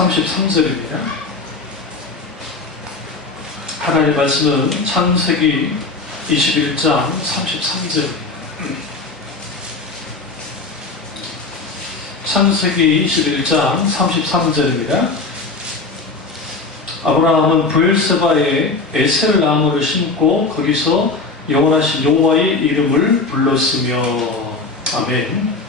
33절입니다. 하나님의 말씀은 창세기 21장 33절입니다. 창세기 21장 33절입니다. 아브라함은 브엘세바에 에셀 나무를 심고 거기서 영원하신 여호와의 이름을 불렀으며. 아멘.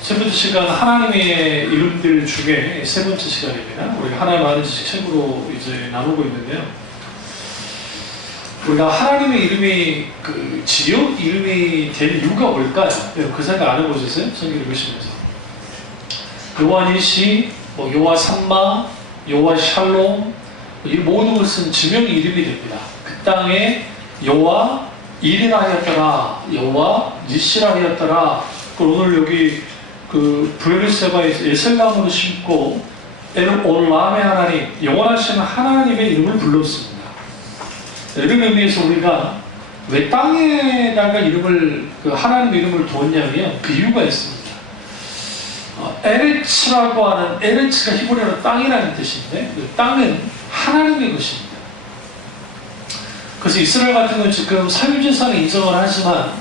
세 번째 시간 하나님의 이름들 중에 세 번째 시간입니다. 우리가 하나님 아는 지식 책으로 이제 나누고 있는데요. 우리가 하나님의 이름이 지역 이름이 된 이유가 뭘까요? 그 생각 안 해보셨어요? 성경 읽으시면서. 여호와 니시, 여호와 삼마, 여호와 샬롬, 이 모든 것은 지명 이름이 됩니다. 그 땅에 여호와 일이라 하였더라, 여호와 니시라 하였더라. 오늘 여기 브엘세바에서 에셀나무를 심고 엘올람의 하나님, 영원하신 하나님의 이름을 불렀습니다. 이런 의미에서 우리가 왜 땅에다가 하나님의 이름을 두었냐면 그 이유가 있습니다. 에레츠라고 하는, 에레츠가 히브리어로 땅이라는 뜻인데 그 땅은 하나님의 것입니다. 그래서 이스라엘 같은 경우는 지금 사유재산을 인정을 하지만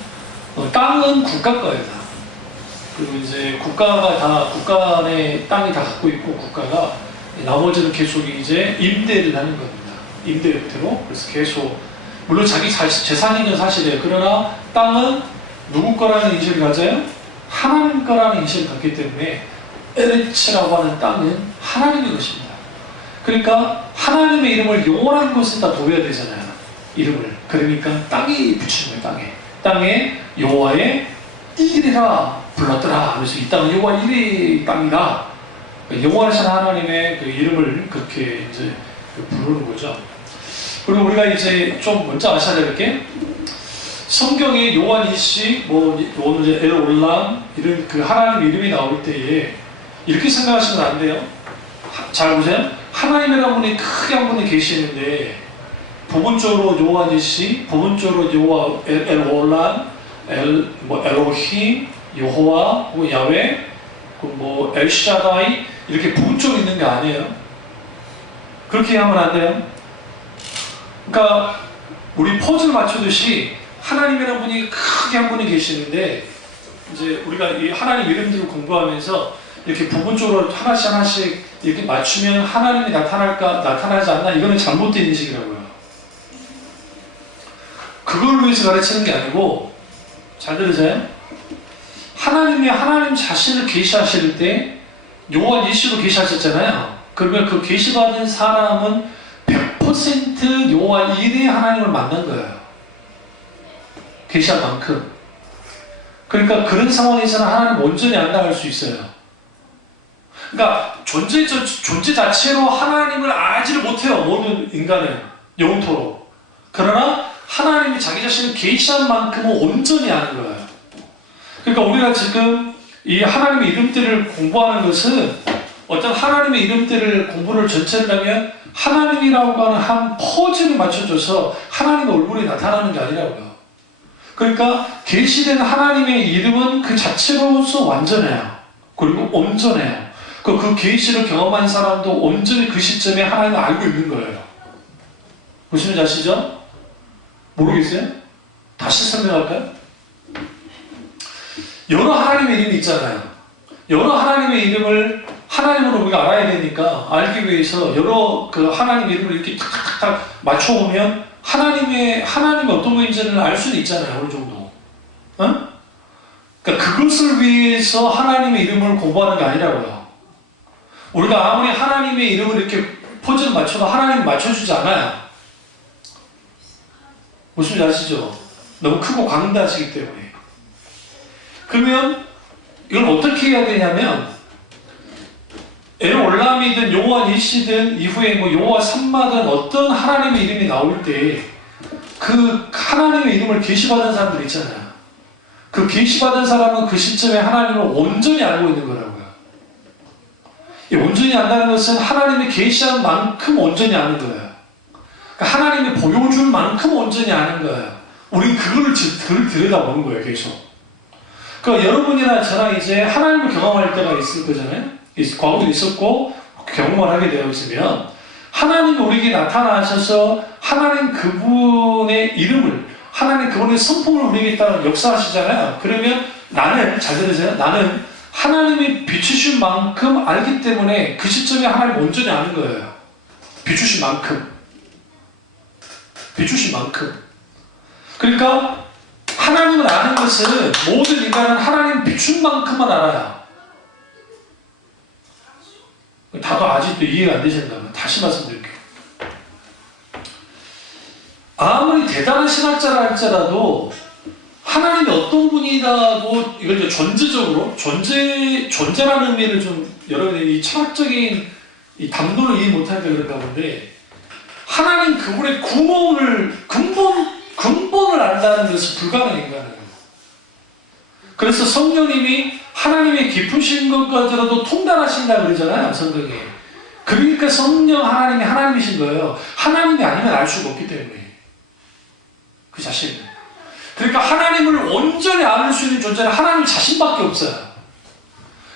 땅은 국가 거예요. 그리고 이제 국가 안에 땅이 다 갖고 있고 국가가 나머지는 계속 이제 임대를 하는 겁니다. 임대 형태로. 그래서 계속 물론 자기 재산인 건 사실이에요. 그러나 땅은 누구 거라는 인식을 가져요? 하나님 거라는 인식을 갖기 때문에 에레츠라고 하는 땅은 하나님의 것입니다. 그러니까 하나님의 이름을 영원한 곳에 다 둬야 되잖아요. 이름을. 그러니까 땅이 붙이는 거예요. 땅에 여호와의 일이라 불렀더라. 그래서 이 땅은 여호와 일의 땅이다. 영원하신 하나님의 그 이름을 그렇게 이제 부르는 거죠. 그리고 우리가 이제 좀 먼저 아셔야 될 게, 성경에 여호와 니시, 오늘 이제 엘올람 이런 그 하나님 이름이 나올 때에 이렇게 생각하시면 안 돼요. 잘 보세요. 하나님이라는 분이 크게 한 분이 계시는데 부분적으로 여호와 니시, 부분적으로 여호와 엘올람, 엘로힘, 여호와, 야훼, 엘샤다이 이렇게 부분적으로 있는 게 아니에요. 그렇게 하면 안 돼요. 그러니까 우리 퍼즐 맞추듯이 하나님이라는 분이 크게 한 분이 계시는데 이제 우리가 이 하나님 이름들을 공부하면서 이렇게 부분적으로 하나씩 이렇게 맞추면 하나님이 나타나지 않나? 이거는 잘못된 인식이라고요. 그걸 위해서 가르치는 게 아니고, 잘 들으세요? 하나님 자신을 계시하실 때 여호와 니시로 계시하셨잖아요. 그러면 그 계시받은 사람은 100% 여호와 일의 하나님을 만난 거예요. 계시한 만큼. 그러니까 그런 상황에서는 하나님 온전히 안 나갈 수 있어요. 그러니까 존재 자체로 하나님을 알지를 못해요. 모든 인간은 영토로. 그러나 하나님이 자기 자신을 계시한 만큼은 온전히 아는 거예요. 그러니까 우리가 지금 이 하나님의 이름들을 공부하는 것은 어떤 하나님의 이름들을 공부를 전체를 하면 하나님이라고 하는 한 퍼즐에 맞춰줘서 하나님의 얼굴이 나타나는 게 아니라고요. 그러니까 계시된 하나님의 이름은 그 자체로서 완전해요. 그리고 온전해요. 그 계시를 경험한 사람도 온전히 그 시점에 하나님을 알고 있는 거예요. 무슨 말인지 아시죠? 모르겠어요? 다시 설명할까요? 여러 하나님의 이름이 있잖아요. 여러 하나님의 이름을 하나님으로 우리가 알아야 되니까 알기 위해서 여러 그 하나님 이름을 이렇게 탁탁탁 맞춰보면 하나님이 어떤 분인지는 알 수는 있잖아요. 어느 정도. 어? 그러니까 그것을 위해서 하나님의 이름을 공부하는 게 아니라고요. 우리가 아무리 하나님의 이름을 이렇게 퍼즐 맞춰도 하나님 맞춰주지 않아요. 무슨 말인지 아시죠? 너무 크고 광대하시기 때문에. 그러면 이걸 어떻게 해야 되냐면 엘올람이든 여호와 니시든 이후에 여호와 삼마든 어떤 하나님의 이름이 나올 때 그 하나님의 이름을 계시받은 사람들 있잖아요. 그 계시받은 사람은 그 시점에 하나님을 온전히 알고 있는 거라고요. 이 온전히 안다는 것은 하나님이 계시한 만큼 온전히 아는 거예요. 그러니까 하나님이 보여줄 만큼 온전히 아는 거예요. 우린 그걸 들여다보는 거예요, 계속. 그러니까 여러분이나 저나 이제 하나님을 경험할 때가 있을 거잖아요. 과거도 있었고 경험을 하게 되어 있으면 하나님이 우리에게 나타나셔서 하나님 그분의 이름을, 하나님 그분의 성품을 우리에게 따라 역사하시잖아요. 그러면 나는, 잘 들으세요, 나는 하나님이 비추신 만큼 알기 때문에 그 시점에 하나님 온전히 아는 거예요. 비추신 만큼. 그러니까 하나님을 아는 것은 모든 인간은 하나님 비춘 만큼만 알아요. 다도 아직도 이해가 안 되신다면 다시 말씀드릴게요. 아무리 대단한 신학자라 할지라도 하나님이 어떤 분이라고, 이걸 이제 전제적으로, 존재라는 의미를 좀 여러분이 이 철학적인 이 담론을 이해 못하니까 그런가 본데, 하나님 그분의 근본을 안다는 것은 불가능한 인간이에요. 그래서 성령님이 하나님의 깊으신 것까지라도 통달하신다 그러잖아요, 성경에. 그러니까 성령 하나님이 하나님이신 거예요. 하나님이 아니면 알 수가 없기 때문에. 그 자신을. 그러니까 하나님을 온전히 아는 수 있는 존재는 하나님 자신밖에 없어요.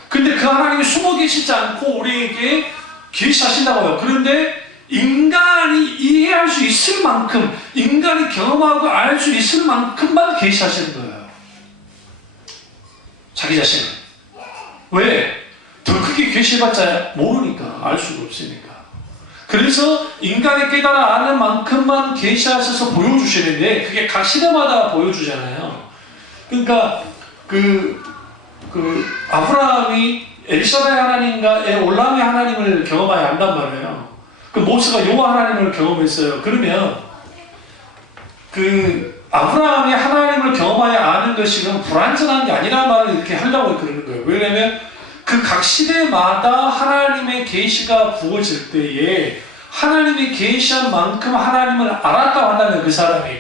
근데 그 하나님이 숨어 계시지 않고 우리에게 계시하신다고요. 그런데 인간이 이해할 수 있을 만큼, 인간이 경험하고 알 수 있을 만큼만 계시하시는 거예요. 자기 자신을. 왜? 더 크게 계시해봤자 모르니까, 알 수가 없으니까. 그래서 인간이 깨달아 아는 만큼만 계시하셔서 보여주시는데, 그게 각 시대마다 보여주잖아요. 그러니까 아브라함이 엘샤다의 하나님과 올람의 하나님을 경험하여 안단 말이에요. 그 모세가 여호와 하나님을 경험했어요. 그러면 아브라함이 하나님을 경험하여 아는 것이 불완전한 게 아니란 말을 이렇게 하려고 그러는 거예요. 왜냐하면 그 각 시대마다 하나님의 계시가 부어질 때에 하나님이 계시한 만큼 하나님을 알았다고 한다면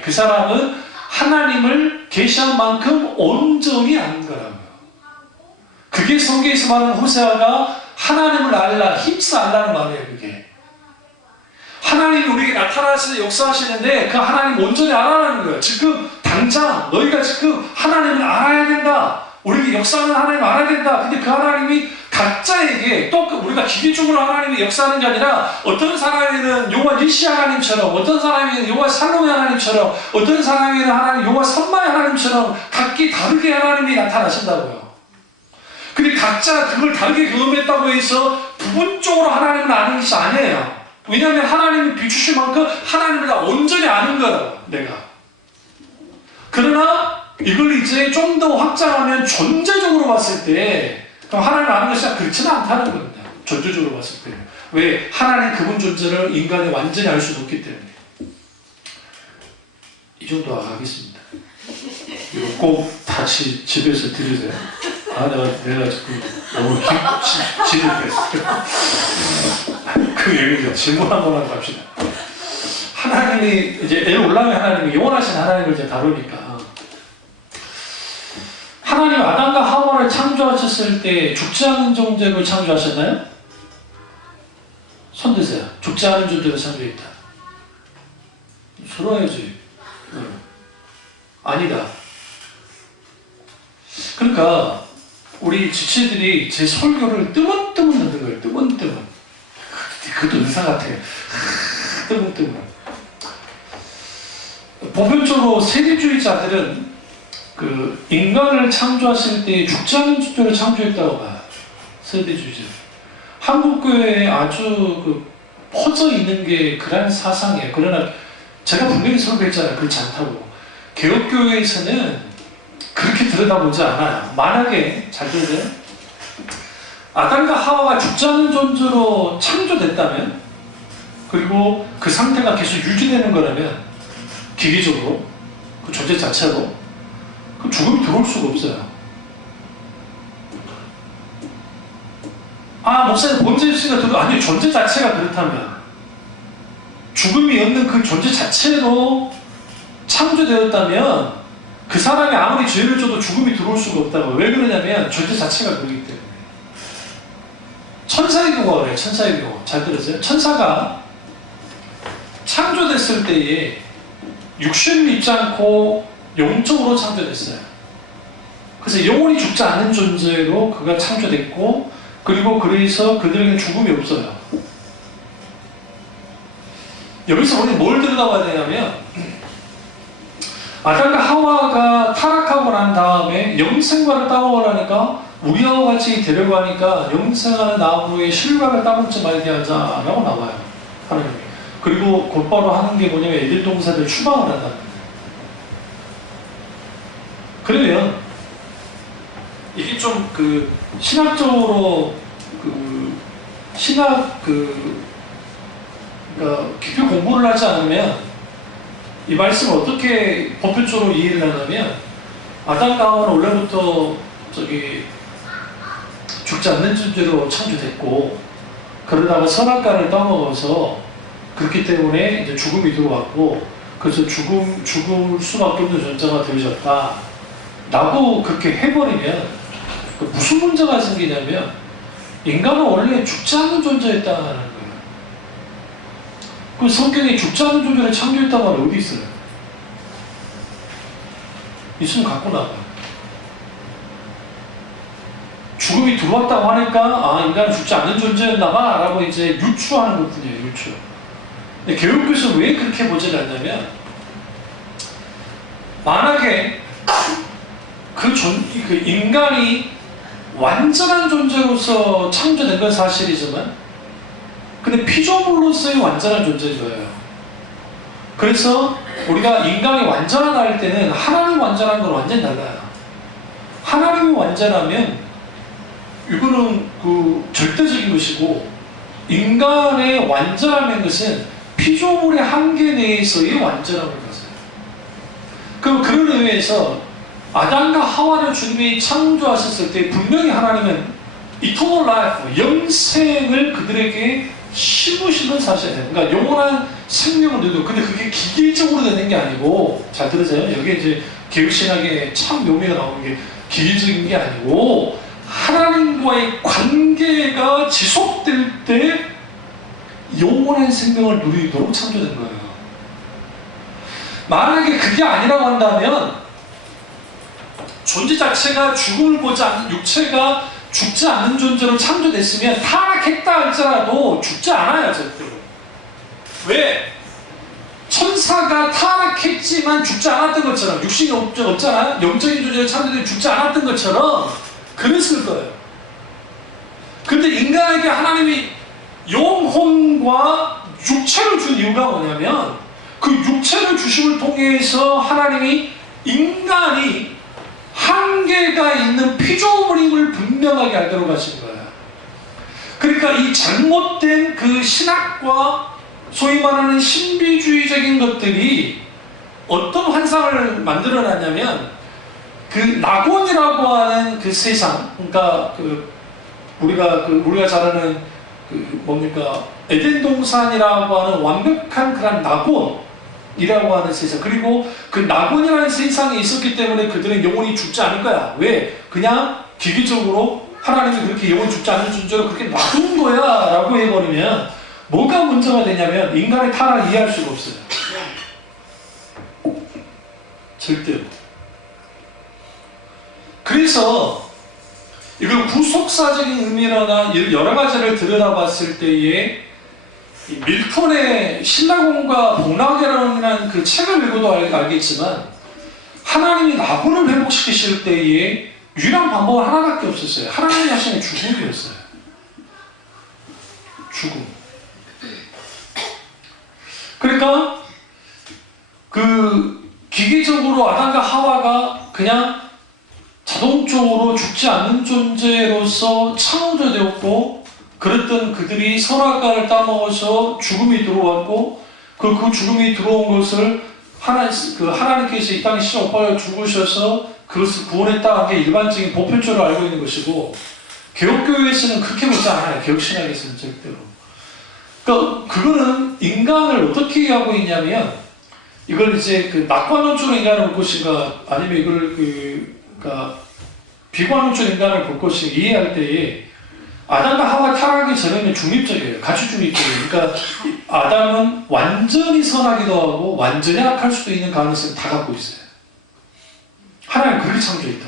그 사람은 하나님을 계시한 만큼 온전히 아는 거라고요. 그게 성경에서 말하는 호세아가 하나님을 알라, 힘써 알라는 말이에요. 그게 하나님이 우리에게 나타나셔서 역사하시는데 그 하나님 온전히 알아라는 거예요. 지금 당장 너희가 지금 하나님을 알아야 된다. 우리에게 역사하는 하나님을 알아야 된다. 근데 그 하나님이 각자에게 또 우리가 기계적으로 하나님이 역사하는 게 아니라 어떤 사람에는 여호와 니시 하나님처럼, 어떤 사람에는 여호와 살롬의 하나님처럼, 어떤 사람에는 하나님 여호와 삼마의 하나님처럼 각기 다르게 하나님이 나타나신다고요. 근데 각자 그걸 다르게 경험했다고 해서 부분적으로 하나님을 아는 것이 아니에요. 왜냐하면 하나님이 비추실 만큼 하나님을 다 온전히 아는 거라고, 내가. 그러나 이걸 이제 좀 더 확장하면 존재적으로 봤을 때 그럼 하나님을 아는 것이 그렇지는 않다는 겁니다. 존재적으로 봤을 때. 왜? 하나님 그분 존재를 인간이 완전히 알 수는 없기 때문에. 이 정도 하겠습니다. 이거 꼭 다시 집에서 들으세요. 내가 지금 너무 지루했어. 그 얘기죠. 질문 한 번만 갑시다. 하나님이 이제 올람의 하나님이 영원하신 하나님을 이제 다루니까 하나님 아담과 하와를 창조하셨을 때 죽지 않은 존재로 창조하셨나요? 손 드세요. 죽지 않은 존재로 창조했다. 들어야지. 아니다. 그러니까 우리 지체들이 제 설교를 뜨문뜨문 듣는 거예요. 뜨문뜨문. 그것도 의사 같아요. 뜨문뜨문. 보편적으로 세리주의자들은 인간을 창조하실 때 죽지 않은 존재로 창조했다고 봐요. 세대주의자. 한국교회에 아주 퍼져 있는 게 그런 사상이에요. 그러나 제가 분명히 설교했잖아요. 그렇지 않다고. 개혁교회에서는 그렇게 들여다보지 않아요. 만약에, 잘 들으세요? 아담과 하와가 죽지 않은 존재로 창조됐다면, 그리고 그 상태가 계속 유지되는 거라면, 기계적으로, 그 존재 자체로, 그럼 죽음이 들어올 수가 없어요. 목사님, 본질씨가 아니, 존재 자체가 그렇다면, 죽음이 없는 그 존재 자체로 창조되었다면, 그 사람이 아무리 죄를 져도 죽음이 들어올 수가 없다고. 왜 그러냐면, 존재 자체가 그러기 때문에. 천사의 경우가 그래요, 천사의 경우. 잘 들으세요? 천사가 창조됐을 때에 육신을 입지 않고 영적으로 창조됐어요. 그래서 영원히 죽지 않는 존재로 그가 창조됐고, 그리고 그래서 그들에게는 죽음이 없어요. 여기서 우리 뭘 들여다봐야 되냐면 아담과 하와가 타락하고 난 다음에 영생과를 따먹으라니까 우리와 같이 데려가니까 영생하는 나무의 실과를 따먹지 말게 하자라고 나와요. 하나님이. 그리고 곧바로 하는 게 뭐냐면 에덴 동산을 추방을 한다는 거예요. 그러면 이게 좀 그 신학적으로 그러니까 깊이 공부를 하지 않으면 이 말씀을 어떻게 법률적으로 이해를 하냐면 아담과 하와는 원래부터 죽지 않는 존재로 창조됐고 그러다가 선악과를 따먹어서 그렇기 때문에 이제 죽음이 들어왔고 그래서 죽을 수밖에 없는 존재가 되어졌다 라고 그렇게 해버리면 무슨 문제가 생기냐면 인간은 원래 죽지 않는 존재였다는 거예요. 그 성경에 죽지 않는 존재를 창조했단 말이 어디 있어요? 있으면 갖고 나가요. 죽음이 들어왔다고 하니까 아 인간은 죽지 않는 존재였나봐 라고 이제 유추하는 것 뿐이에요. 유추. 근데 개혁교에서 왜 그렇게 보지를 않냐면 만약에 그 인간이 완전한 존재로서 창조된 건 사실이지만 근데 피조물로서의 완전한 존재죠예요. 그래서 우리가 인간이 완전하다 할 때는 하나님 완전한 건 완전히 달라요. 하나님이 완전하면 이거는 그 절대적인 것이고 인간의 완전함인 것은 피조물의 한계 내에서의 완전함을 가져요. 그럼 그런 의미에서 아담과 하와를 주님이 창조하셨을 때 분명히 하나님은 eternal life, 영생을 그들에게 심으시는 사실이에요. 그러니까 영원한 생명을 누리고 근데 그게 기계적으로 되는 게 아니고 잘 들으세요. 여기에 이제 개혁신학의 참 묘미가 나오는 게 기계적인 게 아니고 하나님과의 관계가 지속될 때 영원한 생명을 누리도록 창조된 거예요. 만약에 그게 아니라고 한다면 존재 자체가 죽음을 보지 않는 육체가 죽지 않는 존재로 창조됐으면 타락했다 할지라도 죽지 않아요. 절대로. 왜? 천사가 타락했지만 죽지 않았던 것처럼 육신이 없잖아요. 영적인 존재로 창조돼 죽지 않았던 것처럼 그랬을 거예요. 근데 인간에게 하나님이 영혼과 육체를 준 이유가 뭐냐면 그 육체를 주심을 통해서 하나님이 인간이 한계가 있는 피조물임을 분명하게 알도록 하신 거예요. 그러니까 이 잘못된 그 신학과 소위 말하는 신비주의적인 것들이 어떤 환상을 만들어놨냐면 그 낙원이라고 하는 그 세상, 그러니까 우리가 잘 아는 뭡니까 에덴 동산이라고 하는 완벽한 그런 낙원이라고 하는 세상, 그리고 그 낙원이라는 세상에 있었기 때문에 그들은 영원히 죽지 않을 거야. 왜? 그냥 기계적으로 하나님이 그렇게 영원히 죽지 않는 존재로 그렇게 놔둔 거야 라고 해버리면 뭐가 문제가 되냐면 인간의 타락을 이해할 수가 없어요. 절대로. 그래서 이걸 구속사적인 의미나 여러 가지를 들여다봤을 때에 밀턴의 신라공과 복락이라는 그 책을 읽어도 알겠지만 하나님이 낙원을 회복시키실 때에 유일한 방법은 하나밖에 없었어요. 하나님이 하시는 죽음이었어요. 죽음. 그러니까 그 기계적으로 아담과 하와가 그냥 자동적으로 죽지 않는 존재로서 창조되었고 그랬던 그들이 선악과를 따먹어서 죽음이 들어왔고 그 죽음이 들어온 것을 하나님께서 이 땅에 십자가에 죽으셔서 그것을 구원했다는 게 일반적인 보편적으로 알고 있는 것이고 개혁교회에서는 그렇게 보지 않아요. 개혁신학에서는 절대로. 그러니까 그거는 인간을 어떻게 이해하고 있냐면 이걸 이제 그 낙관론적으로 인간을 볼 것인가 아니면 이걸 그러니까 비관론적 인간을 볼 것인가 이해할 때에 아담과 하와 타락하기 전에는 중립적이에요. 같이 중립적이에요. 그러니까 아담은 완전히 선하기도 하고 완전히 악할 수도 있는 가능성을 다 갖고 있어요. 하나님 그렇게 창조했다.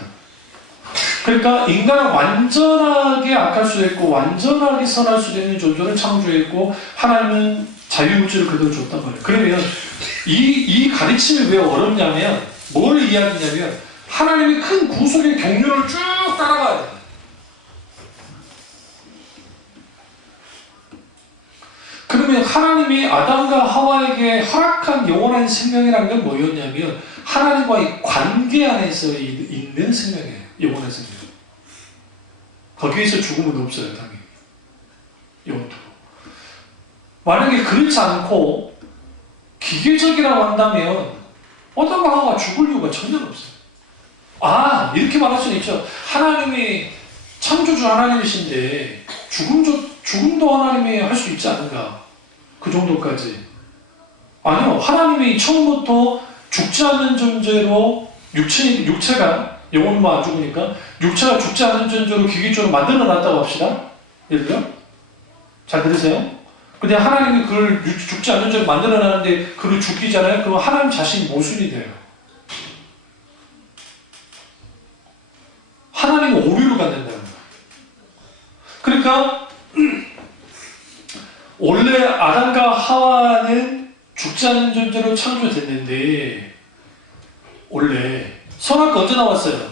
그러니까 인간은 완전하게 악할 수도 있고 완전하게 선할 수도 있는 존재를 창조했고 하나님은 자유의지를 그대로 줬단 말이에요. 그러면 이 가르침이 왜 어렵냐면 뭘 이야기냐면 하나님이 큰 구속의 경륜을 쭉 따라가야 돼요. 그러면 하나님이 아담과 하와에게 허락한 영원한 생명이라는 건 뭐였냐면 하나님과의 관계 안에서 있는 생명이에요. 영원한 생명. 거기에서 죽음은 없어요. 당연히. 영원토록. 만약에 그렇지 않고 기계적이라고 한다면 아담과 하와가 죽을 이유가 전혀 없어요. 이렇게 말할 수는 있죠. 하나님이 창조주 하나님이신데 죽음도 하나님이 할 수 있지 않은가? 그 정도까지. 아니요. 하나님이 처음부터 죽지 않는 존재로 육체가 영혼만 안 죽으니까 육체가 죽지 않는 존재로 기계적으로 만들어 놨다고 합시다. 예를 들어? 잘 들으세요? 근데 하나님이 그걸 죽지 않는 존재로 만들어 놨는데 그걸 죽이잖아요? 그럼 하나님 자신이 모순이 돼요. 하나님은 오류를 갖는다는 거예요. 그러니까 원래 아담과 하와는 죽지 않는 존재로 창조됐는데 원래 선악과 언제 나왔어요?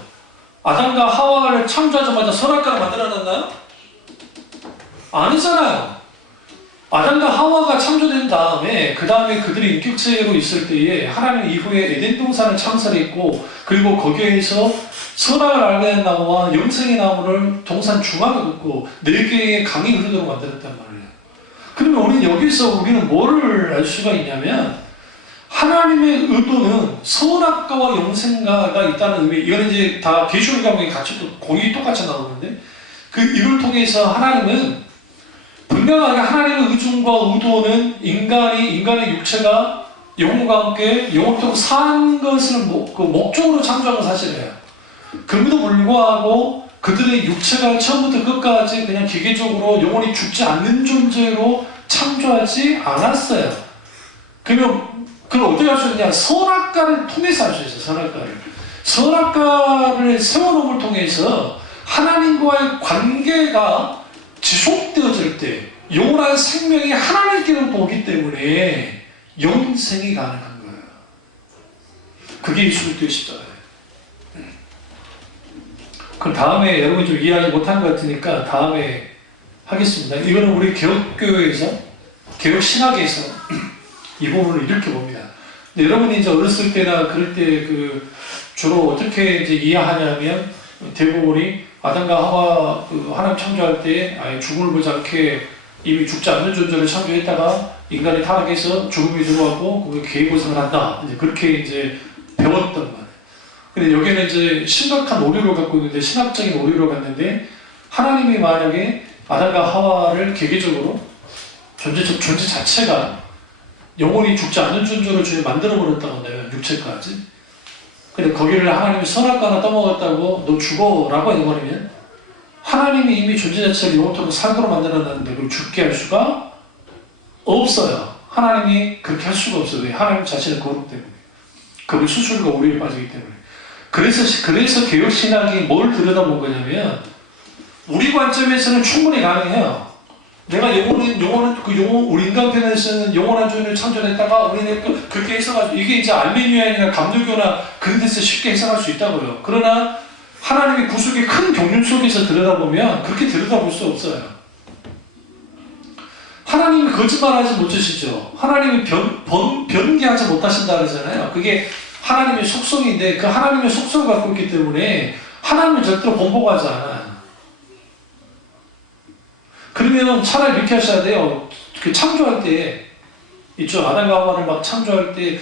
아담과 하와를 창조하자마자 선악과를 만들어놨나요? 아니잖아요. 아담과 하와가 창조된 다음에 그 다음에 그들이 인격체로 있을 때에 하나님 이후에 에덴 동산을 창설했고 그리고 거기에서 선악을 알게 된 나무와 영생의 나무를 동산 중앙에 놓고 4개의 강이 흐르도록 만들었단 말이에요. 그러면 우리는 뭐를 알 수가 있냐면 하나님의 의도는 선악과와 영생과가 있다는 의미. 이거는 이제 다 계시록 가면 같이 공이 똑같이 나오는데 이걸 통해서 하나님은 분명하게 하나님의 의중과 의도는 인간의 육체가 영혼과 함께 영혼토록 사는 것을 목적으로 창조한 건 사실이에요. 그럼에도 불구하고 그들의 육체가 처음부터 끝까지 그냥 기계적으로 영혼이 죽지 않는 존재로 창조하지 않았어요. 그러면 그걸 어떻게 할 수 있느냐? 선악과를 통해서 할 수 있어요. 선악과를 세워놓음을 통해서 하나님과의 관계가 지속되어질 때 영원한 생명이 하나님께로부터 오기 때문에 영생이 가능한 거예요. 그게 예수 그리스도의 십자가예요. 그럼 다음에 여러분 좀 이해하지 못한 것 같으니까 다음에 하겠습니다. 이거는 우리 개혁교회에서 개혁신학에서 이 부분을 이렇게 봅니다. 근데 여러분이 이제 어렸을 때나 그럴 때 주로 어떻게 이제 이해하냐면 대부분이 아담과 하와 하나님 창조할 때 아예 죽음을 보지 않게 이미 죽지 않는 존재를 창조했다가 인간이 타락해서 죽음이 들어왔고 그게 계획고생을 한다. 이제 그렇게 이제 배웠단 말이에요. 근데 여기는 이제 심각한 오류를 갖고 있는데 신학적인 오류를 갖는데 하나님이 만약에 아담과 하와를 계획적으로 존재 자체가 영혼이 죽지 않는 존재로 주님 만들어버렸다고 한다면 육체까지. 근데 거기를 하나님이 선악과나 떠먹었다고 너 죽어 라고 해버리면 하나님이 이미 존재 자체를 영혼토록 살도록 만들어놨는데 그걸 죽게 할 수가 없어요. 하나님이 그렇게 할 수가 없어요. 왜? 하나님 자신의 거룩 때문에. 그걸 수술과 오류에 빠지기 때문에. 그래서 개혁신학이 뭘 들여다본 거냐면 우리 관점에서는 충분히 가능해요. 내가 우리 인간 편에서는 영원한 존재를 창조했다가 우리는 그렇게 해석하죠. 이게 이제 알메니아나 감리교나 그런 데서 쉽게 해석할 수 있다고요. 그러나 하나님의 구속의 큰 경륜 속에서 들여다보면 그렇게 들여다볼 수 없어요. 하나님이 거짓말하지 못하시죠. 하나님이 변개하지 못하신다 그러잖아요. 그게 하나님의 속성인데 그 하나님의 속성을 갖고 있기 때문에 하나님은 절대로 번복하지 않아요. 그러면 차라리 이렇게 하셔야 돼요. 창조할 때 있죠. 아담과 하와를 막 창조할 때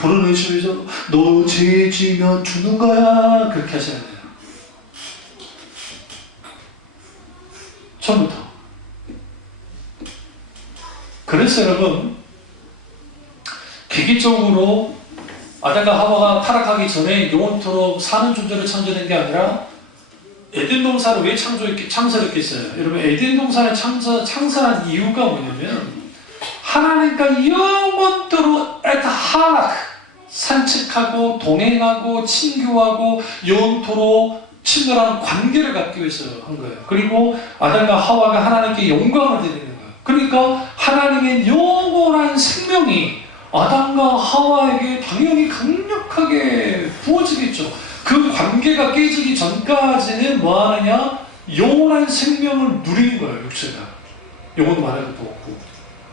불어넣으시면서 너 죄 지으면 죽는 거야. 그렇게 하셔야 돼요. 처음부터. 그래서 여러분 기계적으로 아담과 하와가 타락하기 전에 영원토록 사는 존재를 창조된 게 아니라 에덴 동산을 왜 창설했겠어요? 여러분 에덴 동산을 창설한 이유가 뭐냐면 하나님과 영원토록 산책하고 동행하고 친교하고 영원토록 친밀한 관계를 갖기 위해서 한 거예요. 그리고 아담과 하와가 하나님께 영광을 드리는 거예요. 그러니까 하나님의 영원한 생명이 아담과 하와에게 당연히 강력하게 부어지겠죠. 그 관계가 깨지기 전까지는 뭐 하느냐? 영원한 생명을 누리는 거예요, 육체가. 영혼도 말할 것도 없고.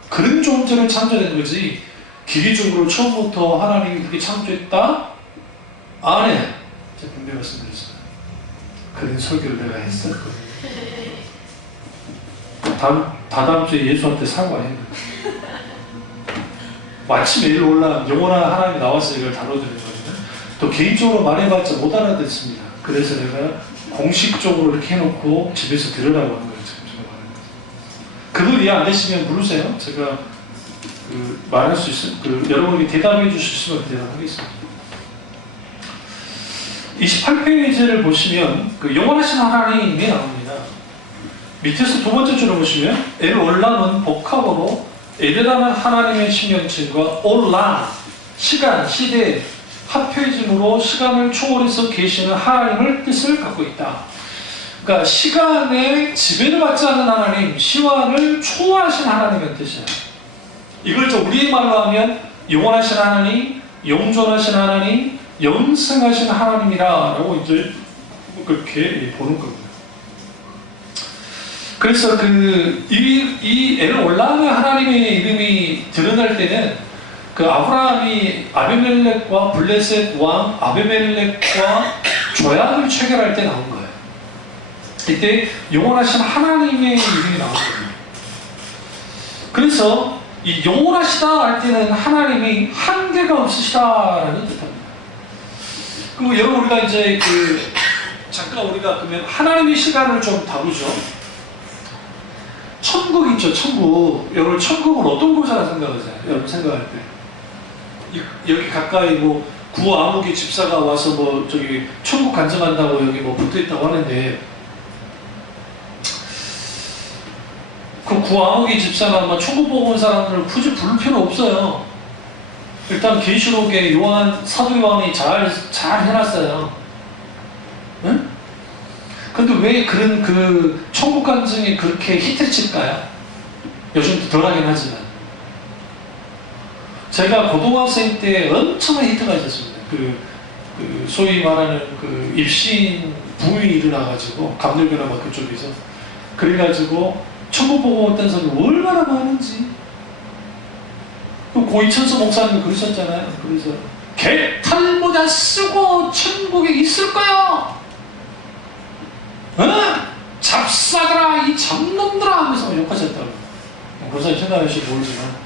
그런 존재를 창조된 거지, 기계적으로 처음부터 하나님이 그렇게 창조했다? 안 해. 제가 분명히 말씀드렸어요. 그런 설교를 내가 했어요. 다다음 주에 예수한테 사과해요. 마침 일로 올라 영원한 하나님이 나와서 이걸 다뤄드리는 거거든요. 또 개인적으로 말해봤자 못 알아듣습니다. 그래서 내가 공식적으로 이렇게 해놓고 집에서 들으라고 하는 거예요. 그걸 이해 안 되시면 물으세요. 제가 말할 수 있어요. 여러분이 대답해 주실 수 있으면 대답하겠습니다. 28페이지를 보시면 영원하신 하나님이 나옵니다. 밑에서 두 번째 줄을 보시면 엘올람은 복합어로 엘이라는 하나님의 신명칭과 올람, 시간, 시대, 합해짐으로 시간을 초월해서 계시는 하나님을 뜻을 갖고 있다. 그러니까 시간에 지배를 받지 않는 하나님, 시간을 초월하신 하나님의 뜻이에요. 이걸 우리의 말로 하면 영원하신 하나님, 영존하신 하나님, 영생하신 하나님이라고 이제 그렇게 보는 겁니다. 그래서 이 엘올람의 하나님의 이름이 드러날 때는 아브라함이 아비멜렉과 블레셋 왕 아비멜렉과 조약을 체결할 때 나온 거예요. 이때 영원하신 하나님의 이름이 나온 거예요. 그래서 이 영원하시다 할 때는 하나님이 한계가 없으시다라는 뜻입니다. 그리고 여러분 우리가 이제 잠깐 우리가 그러면 하나님의 시간을 좀 다루죠. 천국 있죠, 천국. 여러분 천국은 어떤 곳이라 생각하세요? 여러분 생각할 때 여기 가까이 구아무개 집사가 와서 천국 간증한다고 여기 붙어있다고 하는데, 그 구아무개 집사가 천국 보고 온 사람들을 굳이 부를 필요 없어요. 일단 계시록에 사도 요한이 잘 해놨어요. 응? 근데 왜 그런 천국 간증이 그렇게 히트를 칠까요? 요즘도 덜하긴 하지만. 제가 고등학생 때 엄청난 히트가 있었습니다. 소위 말하는 입신 부흥이 일어나가지고, 감독이나 그쪽에서. 그래가지고, 천국 보고 왔다는 사람이 얼마나 많은지. 고이천서 목사님도 그러셨잖아요. 그래서, 개털모자 쓰고 천국에 있을 거야! 잡사들아, 이 잡놈들아! 하면서 욕하셨다고. 목사님 생각하실지 모르지만.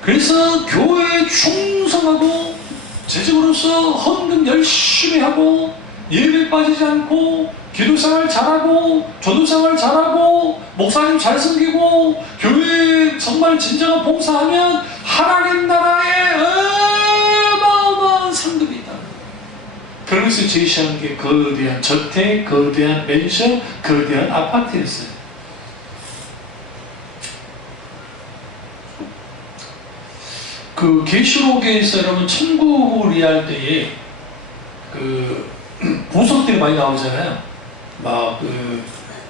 그래서 교회에 충성하고 재직으로서 헌금 열심히 하고 예배 빠지지 않고 기도생활 잘하고 전도생활 잘하고 목사님 잘 섬기고 교회에 정말 진정한 봉사하면 하나님 나라에 어마어마한 상급이 있다. 그러면서 제시한 게 거대한 저택, 거대한 맨션, 거대한 아파트였어요. 계시록에서 여러분 천국을 이해할 때에 보석들이 많이 나오잖아요.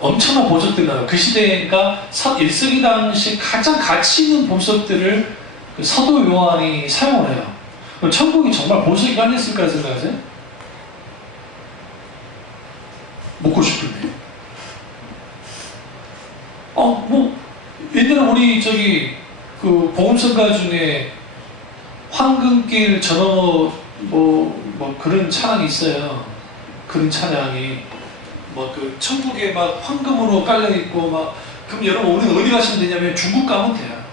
엄청난 보석들이 나와요. 그 시대가 1세기 당시 가장 가치 있는 보석들을 사도 요한이 사용을 해요. 그럼 천국이 정말 보석이 깔렸을까 생각하세요? 묻고 싶은데. 옛날에 우리 복음성가 중에 황금길 전어 그런 찬양이 있어요. 그런 찬양이 천국에 황금으로 깔려있고 그럼 여러분 우리는 어디 가시면 되냐면 중국 가면 돼요.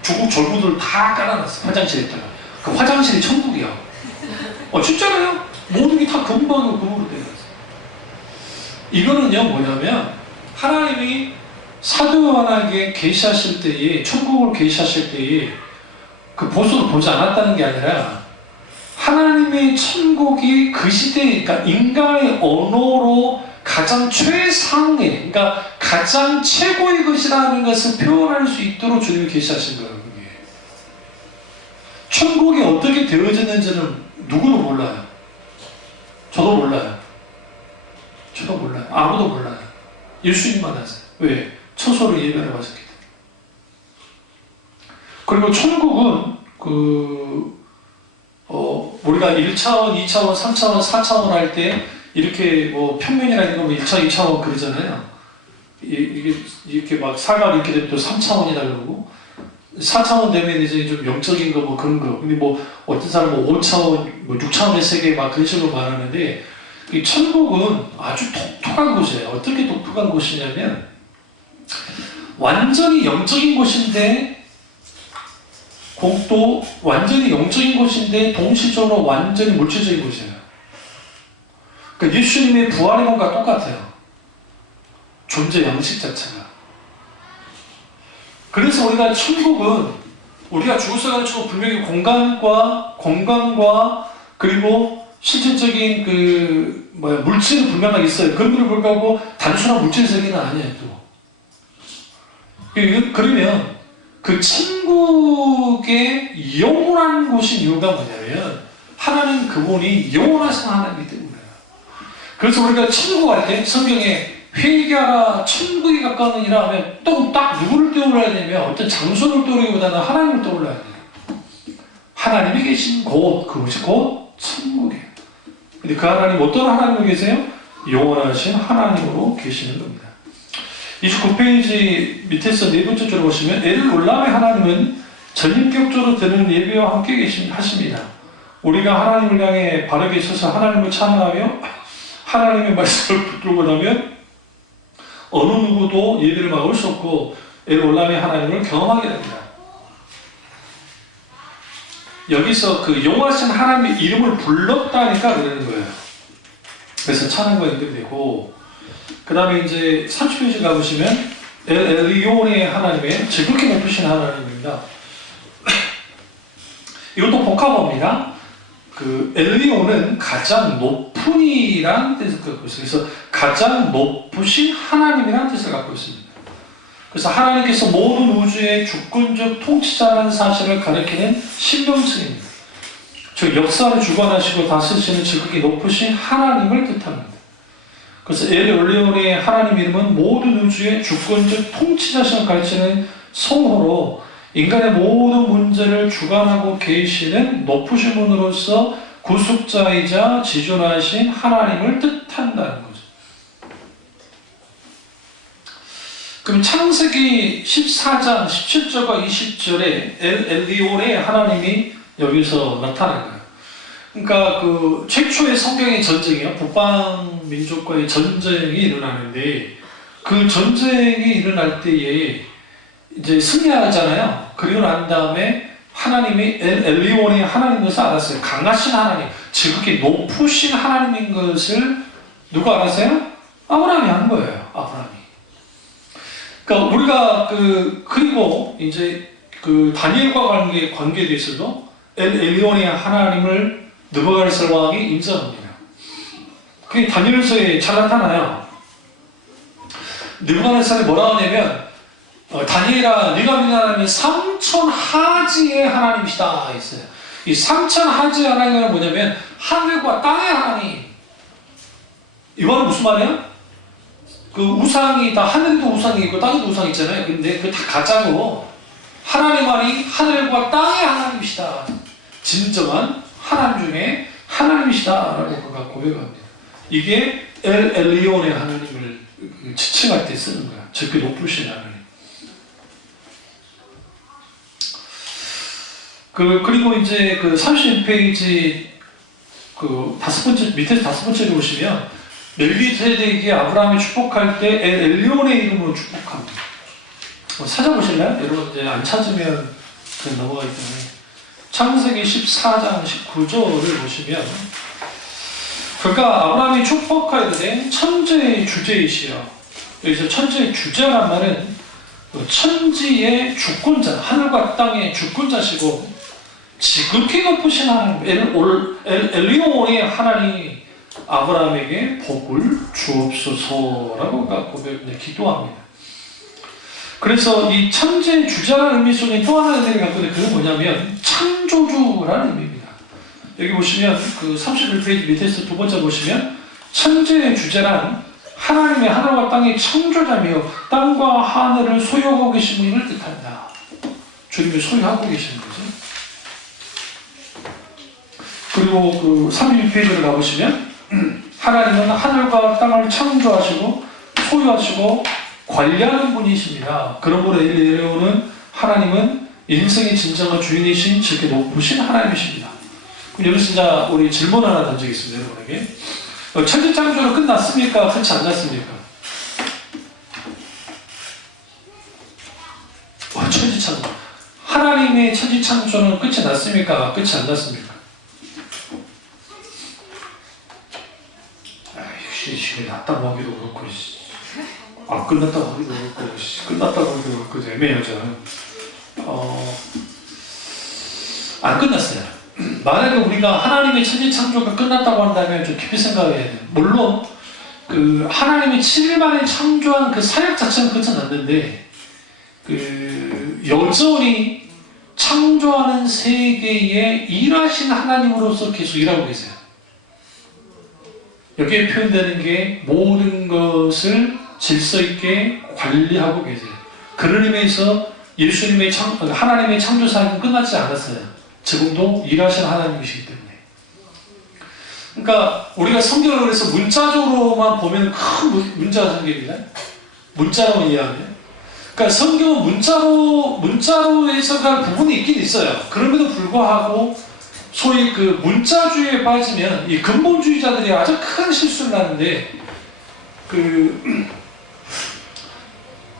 중국 졸부들 다 깔아놨어. 화장실에다가. 그 화장실이 천국이야. 진짜로요? 모든 게 다 금방이고 금으로 되어 있어. 이거는요 뭐냐면 하나님이 사도 요한에게 계시하실 때에, 천국을 계시하실 때에 그 보석을 보지 않았다는 게 아니라 하나님의 천국이 그 시대에, 그러니까 인간의 언어로 가장 최상의, 그러니까 가장 최고의 것이라는 것을 표현할 수 있도록 주님이 계시하신 거예요. 그게. 천국이 어떻게 되어졌는지는 누구도 몰라요. 저도 몰라요. 저도 몰라요. 아무도 몰라요. 예수님만 아세요. 왜? 처소를 예배를 받았기 때문에. 그리고 천국은 우리가 1차원, 2차원, 3차원, 4차원 할 때 이렇게 뭐 평면이나 이런 거 1차, 2차원 그러잖아요. 이게 이렇게 막 사가 이렇게 되면 또 3차원이다 그러고 4차원 되면 이제 좀 영적인 거 뭐 그런 거. 근데 뭐 어떤 사람은 뭐 5차원, 뭐 6차원의 세계 막 그런 식으로 말하는데 이 천국은 아주 독특한 곳이에요. 어떻게 독특한 곳이냐면 완전히 영적인 곳인데 또 완전히 영적인 곳인데 동시적으로 완전히 물질적인 곳이에요. 그러니까 예수님의 부활의 것과 똑같아요. 존재 양식 자체가. 그래서 우리가 천국은 우리가 죽어서 가는 천국 분명히 건강과 그리고 실질적인 물질은 분명하게 있어요. 그런데도 불구하고 단순한 물질 세계는 아니에요. 또. 그러면 그 천국의 영원한 곳인 이유가 뭐냐면 하나님 그분이 영원하신 하나님이기 때문에요. 그래서 우리가 천국 할 때 성경에 회개하라 천국에 가까운 이라 하면 또 딱 누구를 떠올려야 되냐면 어떤 장소를 떠올리기보다는 하나님을 떠올려야 돼요. 하나님이 계신 곳, 그것이 곧 천국이에요. 근데 그 하나님 어떤 하나님으로 계세요? 영원하신 하나님으로 계시는 겁니다. 29페이지 밑에서 네 번째 줄을 보시면 엘올람의 하나님은 전인격적으로 드는 예배와 함께 하십니다. 우리가 하나님을 향해 바르게 서서 하나님을 찬양하며 하나님의 말씀을 붙들고 나면 어느 누구도 예배를 막을 수 없고 엘올람의 하나님을 경험하게 됩니다. 여기서 그 영원하신 하나님의 이름을 불렀다니까 그러는 거예요. 그래서 찬양과 연결이 되고 그 다음에 이제 30페이지 가보시면 엘리온의 하나님의 지극히 높으신 하나님입니다. 이것도 복합어입니다. 그 엘리온은 가장 높은 이라는 뜻을 갖고 있어요. 그래서 가장 높으신 하나님이라는 뜻을 갖고 있습니다. 그래서 하나님께서 모든 우주의 주권적 통치자라는 사실을 가리키는 신명칭입니다. 즉 역사를 주관하시고 다스리시는 지극히 높으신 하나님을 뜻합니다. 그래서 엘리온의 하나님 이름은 모든 우주의 주권적 통치자심을 가르치는 성호로 인간의 모든 문제를 주관하고 계시는 높으신 분으로서 구속자이자 지존하신 하나님을 뜻한다는 거죠. 그럼 창세기 14장 17절과 20절에 엘리온의 하나님이 여기서 나타난 거예요. 그러니까 그 최초의 성경의 전쟁이요. 북방 민족과의 전쟁이 일어나는데 그 전쟁이 일어날 때에 이제 승리하잖아요. 그리고 난 다음에 하나님이 엘리온의 하나님인 것을 알았어요. 강하신 하나님, 지극히 높으신 하나님인 것을 누가 알았어요? 아브라함이 한 거예요. 아브라함이. 그러니까 우리가 그리고 이제 그 다니엘과 관계에 대해서도 엘리온의 하나님을 느부갓네살 왕이 인정합니다. 그게 다니엘서에 잘 나타나요. 느부갓네살이 뭐라 하냐면 다니엘아 네가 믿는 하나님은 삼천하지의 하나님이시다 했어요. 이 삼천하지의 하나님은 뭐냐면 하늘과 땅의 하나님. 이거는 무슨 말이에요? 그 우상이 다 하늘도 우상이 있고 땅도 우상이 있잖아요. 근데 그 다 가짜고 하나님만이 하늘과 땅의 하나님이시다. 진정한 하나님 중에 하나님이시다라고 그가 고백합니다. 이게 엘리온의 하나님을 지칭할 때 쓰는 거야. 적게 높으신 하나님. 그리고 이제 그 32페이지 밑에 다섯 번째로 보시면 멜기세덱에게 아브라함이 축복할 때 엘리온의 이름으로 축복합니다. 찾아보실래요? 여러분 이제 안 찾으면 그냥 넘어가기 때문에 창세기 14장 19절을 보시면 그러니까 아브라함이 축복하여 된 천재의 주제이시여. 여기서 천재의 주제란 말은 천지의 주권자, 하늘과 땅의 주권자시고 지극히 높으신 하나님, 엘리온의 하나님 아브라함에게 복을 주옵소서라고 기도합니다. 그래서 이 천재의 주자라는 의미 속에 또 하나의 의미를 갖고 있는데 그게 뭐냐면 창조주라는 의미입니다. 여기 보시면 그 31페이지 밑에서 두 번째 보시면 천지의 주제란 하나님의 하늘과 땅의 창조자며 땅과 하늘을 소유하고 계신 분을 뜻한다. 주님이 소유하고 계시는 거죠. 그리고 그 31페이지를 가보시면 하나님은 하늘과 땅을 창조하시고 소유하시고 관리하는 분이십니다. 그러므로 내려오는 하나님은 인생의 진정한 주인이신 지극히 높으신 하나님이십니다. 그럼 여기서 이제 우리 질문 하나 던지겠습니다. 여러분에게. 천지창조는 끝났습니까? 그렇지 않았습니까? 천지창조. 하나님의 천지창조는 끝이 났습니까? 끝이 안 났습니까? 역시 났다고 하기도 그렇고 끝났다고 하기도 그렇고 끝났다고 하기도 그렇고 애매하죠. 안 끝났어요. 만약에 우리가 하나님의 천지창조가 끝났다고 한다면 좀 깊이 생각해야 돼요. 물론 그 하나님이 7일 만에 창조한 그 사역 자체는 끝이 났는데 그 여전히 창조하는 세계에 일하신 하나님으로서 계속 일하고 계세요. 여기에 표현되는 게 모든 것을 질서 있게 관리하고 계세요. 그런 의미에서 예수님의 하나님의 창조 사역은 끝나지 않았어요. 지금도 일하시는 하나님이시기 때문에. 그러니까 우리가 성경을 그래서 문자적으로만 보면 큰 문자 성경입니다. 문자로 이해하면. 그러니까 성경은 문자로 해석할 부분이 있긴 있어요. 그럼에도 불구하고 소위 그 문자주의에 빠지면 이 근본주의자들이 아주 큰 실수를 하는데 그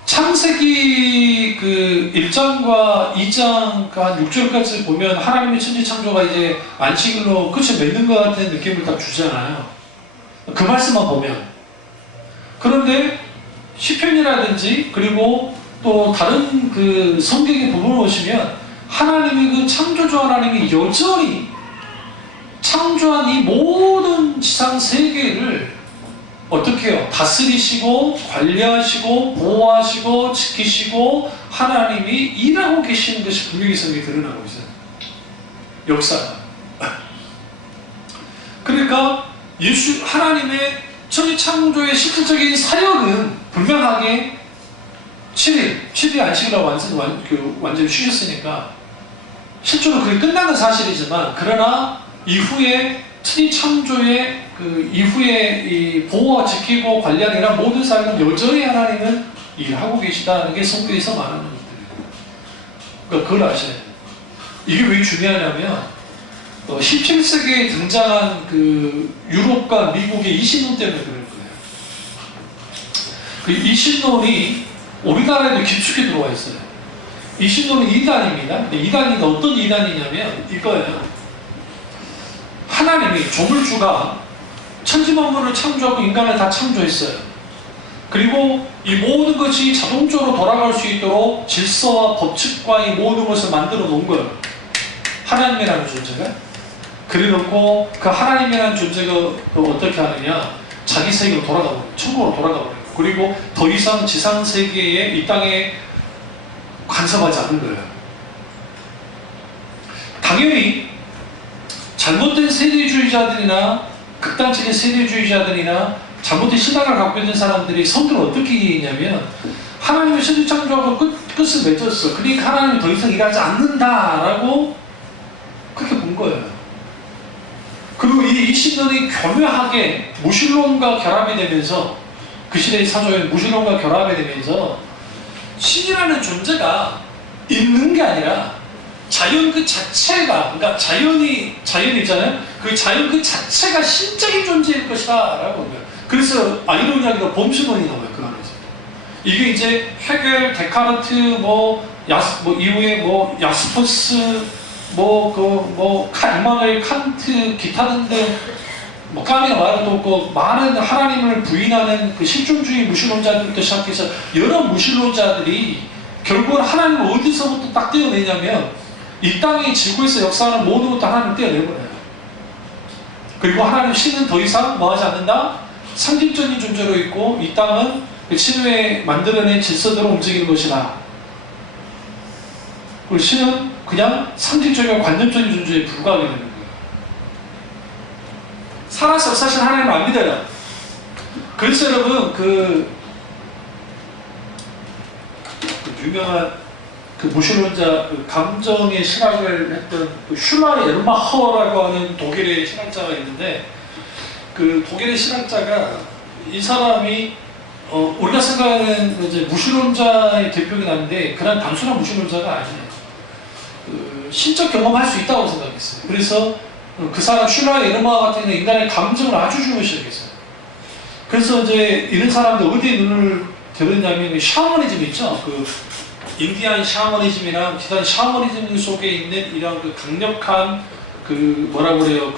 창세기 그 1장과 2장 한 6절까지 보면 하나님의 천지창조가 이제 안식일로 끝을 맺는 것 같은 느낌을 딱 주잖아요. 그 말씀만 보면. 그런데 시편이라든지 그리고 또 다른 그 성경의 부분을 보시면 하나님의 그 창조주 하나님이 여전히 창조한 이 모든 지상 세계를 어떻게 해요? 다스리시고 관리하시고 보호하시고 지키시고 하나님이 일하고 계시는 것이 분명히 성경에 드러나고 있어요. 역사가. 그러니까 하나님의 천지창조의 실질적인 사역은 분명하게 7일 안식일로 완전히 쉬셨으니까 실제로 그게 끝난 건 사실이지만 그러나 이후에 천지창조의 그 이후에 이 보호와 지키고 관리하는 이런 모든 사역은 여전히 하나님은 일하고 계시다는 게 성경에서 말하는 것들이에요. 그러니까 그걸 아셔야 돼요. 이게 왜 중요하냐면 17세기에 등장한 그 유럽과 미국의 이신론 때문에 그럴 거예요. 그 이신론이 우리나라에도 깊숙이 들어와 있어요. 이신론은 이단입니다. 이단이 어떤 이단이냐면 이거예요. 하나님이 조물주가 천지만물을 창조하고 인간을 다 창조했어요. 그리고 이 모든 것이 자동적으로 돌아갈 수 있도록 질서와 법칙과 이 모든 것을 만들어 놓은 거예요. 하나님이라는 존재가. 그래놓고 그 하나님이라는 존재가 어떻게 하느냐, 자기 세계로 돌아가 버려요. 천국으로 돌아가 버려요. 그리고 더 이상 지상 세계에 이 땅에 간섭하지 않는 거예요. 당연히 잘못된 세대주의자들이나 극단적인 세대주의자들이나 잘못된 신앙을 갖고 있는 사람들이 성경을 어떻게 이해했냐면 하나님의 천지창조하고 끝을 맺었어. 그러니까 하나님이 더 이상 일하지 않는다라고 그렇게 본 거예요. 그리고 이 신론이 교묘하게 무신론과 결합이 되면서 그 시대의 사조에 무신론과 결합이 되면서 신이라는 존재가 있는 게 아니라 자연 그 자체가, 그러니까 자연이 있잖아요. 그 자연 그 자체가 신적인 존재일 것이다 라고 한 거예요. 그래서 아이러니하게도 범신론이 나와요. 그 안에서. 이게 이제 헤겔, 데카르트, 이후에 야스퍼스, 이마누엘 칸트, 기타 등등 까미가 말할 것도 없고 많은 하나님을 부인하는 그 실존주의 무신론자들부터 시작해서 여러 무신론자들이 결국은 하나님을 어디서부터 딱 떼어내냐면 이 땅의 지구에서 역사하는 모든 것도 하나님을 떼어내버려요. 그리고 하나님 신은 더 이상 뭐하지 않는다? 상징적인 존재로 있고 이 땅은 그 신의 만들어낸 질서대로 움직이는 것이다. 그리고 신은 그냥 상징적이고 관념적인 존재에 불과하게 되는 거예요. 살아서 역사하신 하나님을 안 믿어요. 그래서 여러분 유명한 무신론자 감정의 신학을 했던 슐라이 에르마허라고 하는 독일의 신학자가 있는데 그 독일의 신학자가 이 사람이 우리가 생각하는 이제 무신론자의 대표긴 한데 그냥 단순한 무신론자가 아니에요. 신적 경험할 수 있다고 생각했어요. 그래서 그 사람 슐라이 에르마허 같은 경우는 인간의 감정을 아주 중요시 여겼어요. 그래서 이제 이런 사람들 어디에 눈을 들었냐면 샤머니즘 있죠. 인디안 샤머니즘이랑 기타 샤머니즘 속에 있는 이런 강력한 뭐라 그래요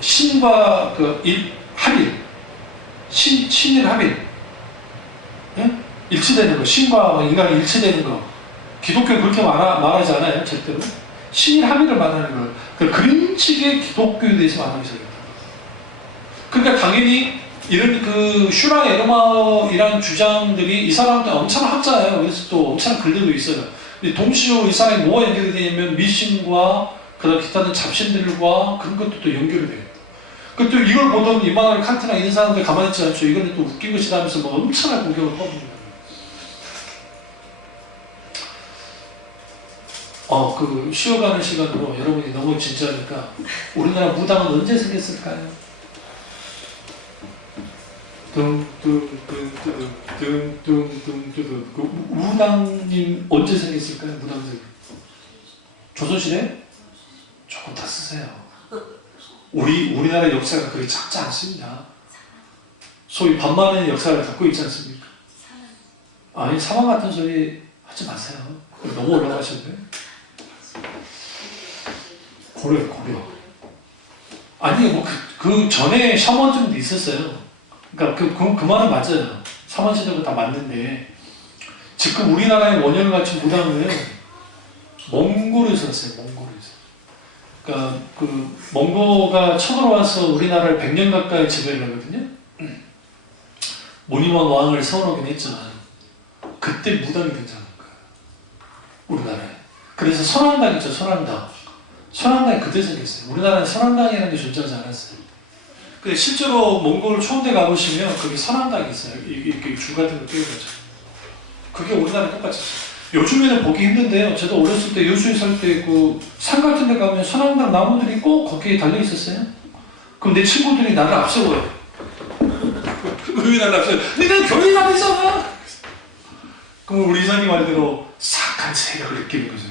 신과 합일 신일 합일 일치되는 거 신과 인간이 일치되는 거 기독교는 그렇게 말하지 않아요 절대로 신일 합일을 말하는 거 그런 식의 기독교에 대해서 말하기 시작했다. 그러니까 당연히 이런 슈랑 에르마허이라는 주장들이 이 사람도 엄청난 학자예요. 그래서 또 엄청난 글들도 있어요. 근데 동시에 이 사람이 뭐가 연결이 되냐면 미신과 그다음 기타는 잡신들과 그런 것도 또 연결이 돼요. 또 이걸 보던 이마누엘 칸트나 이런 사람들 가만히 있지 않죠. 이거는 또 웃긴 것이다 하면서 뭐 엄청난 공격을 퍼붓는 거예요. 쉬어가는 시간으로 여러분이 너무 진지하니까 우리나라 무당은 언제 생겼을까요? 무당님 언제 생겼을까요? 무당님 조선시대? 조금 다 쓰세요. 우리나라 역사가 그렇게 작지 않습니다. 소위 반만의 역사를 갖고 있지 않습니까? 아니 사망 같은 소리 하지 마세요. 너무 올라가셨네. 고려. 아니 그 전에 샤머니즘도 있었어요. 그러니까 그 말은 맞아요. 사만시대가 다 맞는데 지금 우리나라의 원형을 갖춘 무당은 몽골에서 왔어요. 몽골에서. 그러니까 몽고가 쳐들어와서 우리나라를 100년 가까이 지배를 하거든요. 모니원 왕을 세워놓긴 했지만 그때 무당이 등장한 거예요. 우리나라에. 그래서 선왕당 있죠. 선왕당이 그때 생겼어요. 우리나라에 선왕당이라는 게 존재하지 않았어요. 근데 실제로 몽골 초원대 가보시면 거기 선왕당이 있어요. 이렇게 줄 같은 거 띄워가지고. 그게 우리나라에 똑같이 있어요. 요즘에는 보기 힘든데요. 저도 어렸을 때 여수에 살 때 산 같은 데 가면 선왕당 나무들이 꼭 거기에 달려 있었어요. 그럼 내 친구들이 나를 앞세워요. 왜 나를 앞세워요? 니네 교회 다니잖아. 그럼 우리 이사님 말대로 사악한 세력을 느끼는 거죠.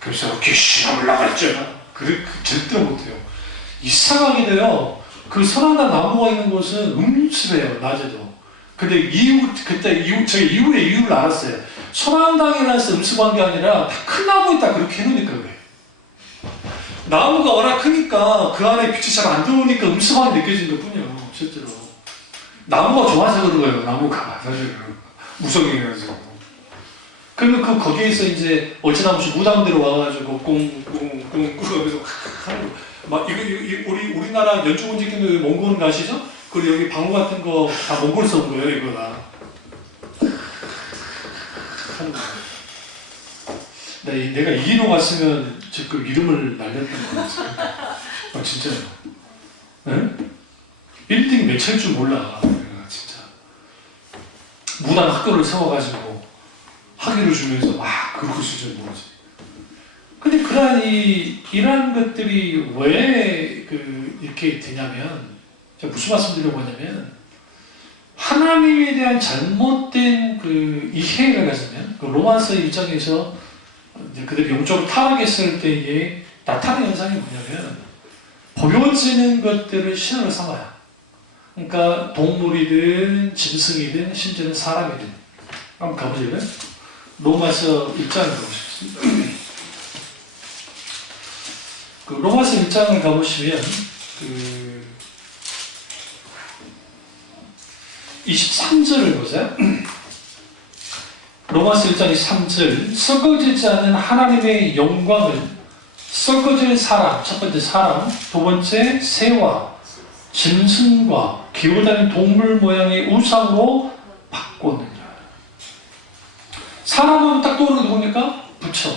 그래서 귀신함을 나갔잖아. 절대 못해요. 이상하게 돼요. 선왕당 나무가 있는 곳은 음습해요. 낮에도. 근데 제가 이후에 이유를 알았어요. 선왕당이라서 음습한 게 아니라 다 큰 나무 있다 그렇게 해놓으니까 그래요. 나무가 워낙 크니까 그 안에 빛이 잘 안 들어오니까 음습함이 느껴진 것뿐이에요. 실제로. 나무가 좋아서 그런 거예요. 나무가 사실은 무성해가지고. 그러면 거기에서 이제 어찌나무시 무당들이 와가지고 꽁꽁꽁 하면서 하는 거. 막 우리나라 연중원지킨도 몽골 가시죠? 그리고 여기 방구 같은 거 다 몽골에서 온 거예요. 이거 다 하는 거예요. 내가 이기로 갔으면 지금 이름을 날렸던 거였어요. 진짜요. 네? 1등 매체일 줄 몰라. 내가 진짜 무당 학교를 세워가지고 학위를 주면서 막 그러고 있을 줄 모르지. 근데 이러한 것들이 왜 이렇게 되냐면, 제가 무슨 말씀 드리려고 하냐면, 하나님에 대한 잘못된 이해를 가지면, 로마서 1장에서 그들이 영적으로 타락했을 때에 나타나는 현상이 뭐냐면, 보여지는 것들을 신으로 삼아요. 그러니까 동물이든 짐승이든 심지어는 사람이든. 한번 가보실래요? 로마서 1장을 가보시겠습니다. 로마서 1장을 가보시면 23절을 보세요. 로마서 1장 23절. 썩어지지 않는 하나님의 영광을 썩어질 사람, 첫 번째 사람, 두 번째 새와 짐승과 기어다니는 동물 모양의 우상으로 바꿨느냐. 사람은 딱 떠오르는 게 뭡니까? 부처.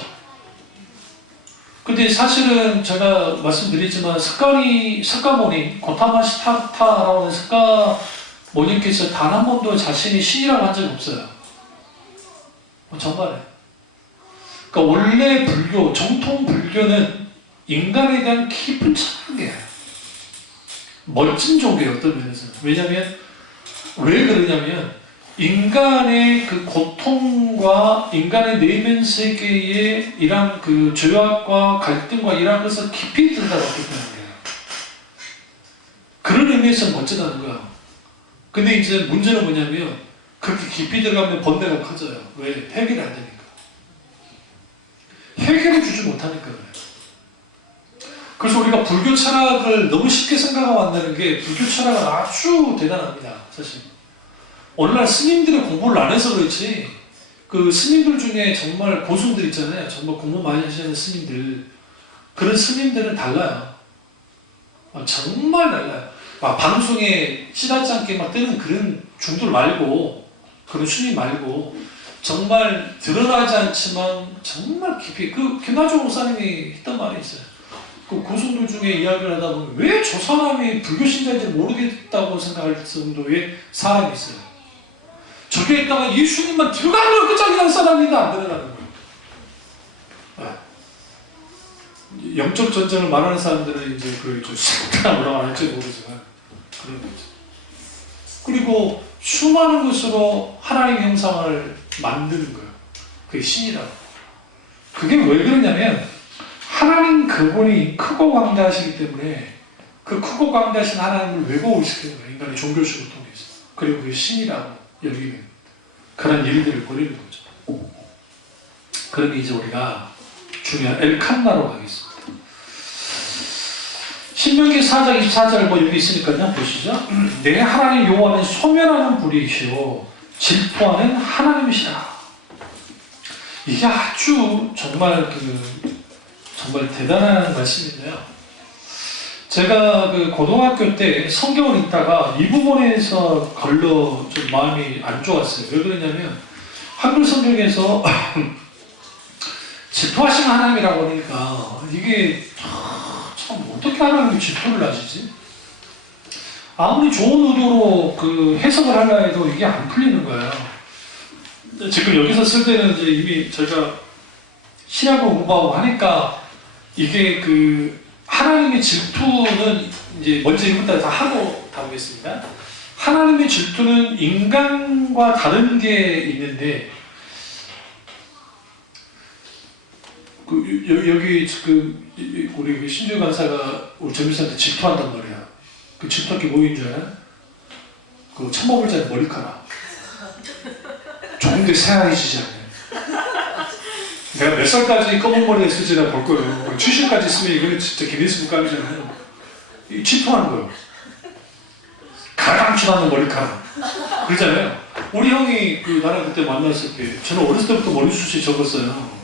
근데 사실은 제가 말씀드리지만 석가모니 고타마시타타라고 하는 석가모니께서 단 한 번도 자신이 신이라고 한 적이 없어요. 정말에. 그러니까 원래 불교, 정통 불교는 인간에 대한 깊은 찬양이에요. 멋진 종교예요, 어떤 면에서는. 왜냐면, 왜 그러냐면, 인간의 그 고통과 인간의 내면 세계의 이런 그 죄악과 갈등과 이런 것을 깊이 들여다봤기 때문이에요. 그런 의미에서 멋지다는 거야. 근데 이제 문제는 뭐냐면, 그렇게 깊이 들어가면 번뇌가 커져요. 왜? 해결이 안 되니까. 해결해 주지 못하니까 그래요. 그래서 우리가 불교 철학을 너무 쉽게 생각하고 만드는 게 불교 철학은 아주 대단합니다. 사실. 오늘날 스님들의 공부를 안 해서 그렇지 그 스님들 중에 정말 고승들 있잖아요. 정말 공부 많이 하시는 스님들. 그런 스님들은 달라요. 정말 달라요. 방송에 시다지 않게 막 뜨는 그런 중들 말고 그런 스님 말고 정말 드러나지 않지만 정말 깊이 그 김나종 목사님이 했던 말이 있어요. 그 고승들 중에 이야기를 하다 보면 왜 저 사람이 불교 신자인지 모르겠다고 생각할 정도의 사람이 있어요. 저기에 있다가 예수님만 들어가면 끝장이라는 사람인데 안 들어가는 거예요. 영적 전쟁을 말하는 사람들은 이제 좀 식단 뭐라고 할지 모르지만 그런 거죠. 그리고 수많은 것으로 하나님의 형상을 만드는 거예요. 그게 신이라고. 그게 왜 그러냐면 하나님 그분이 크고 광대하시기 때문에 그 크고 광대하신 하나님을 왜곡시키는 거예요. 인간의 종교식을 통해서. 그리고 그게 신이라고 여기는 그런 일들을 벌이는 거죠. 그러면 이제 우리가 중요한 엘칸나로 가겠습니다. 신명기 4장 24절 뭐 여기 있으니까요. 보시죠. 내 하나님 여호와는 소멸하는 불이시오 질투하는 하나님이시라. 이게 아주 정말 정말 대단한 말씀인데요. 제가 고등학교 때 성경을 읽다가 이 부분에서 걸러 좀 마음이 안 좋았어요. 왜 그러냐면 한글 성경에서 질투하시는 하나님이라고 하니까 이게 참 어떻게 하나님이 질투를 하시지? 아무리 좋은 의도로 해석을 하려 해도 이게 안 풀리는 거예요. 지금 여기서 쓸 때는 이제 이미 저희가 신약을 공부하고 하니까 이게 하나님의 질투는 이제 먼저 이것부터 다 하고 다루겠습니다. 하나님의 질투는 인간과 다른 게 있는데 여기 우리 신주영 간사가 우리 전미사한테 질투한단 말이야. 그 질투할 게 뭐인 줄 알아? 처먹을 자는 머리카락. 조금도 새하얘지지 않아요. 내가 몇 살까지 검은 머리 했을지 나 볼 거예요. 70까지 있으면 이거는 진짜 기네스북 감이잖아요. 질투하는 거예요. 가장 추하는 머리카락. 그러잖아요. 우리 형이 나랑 그때 만났을 때 저는 어렸을 때부터 머리숱이 적었어요.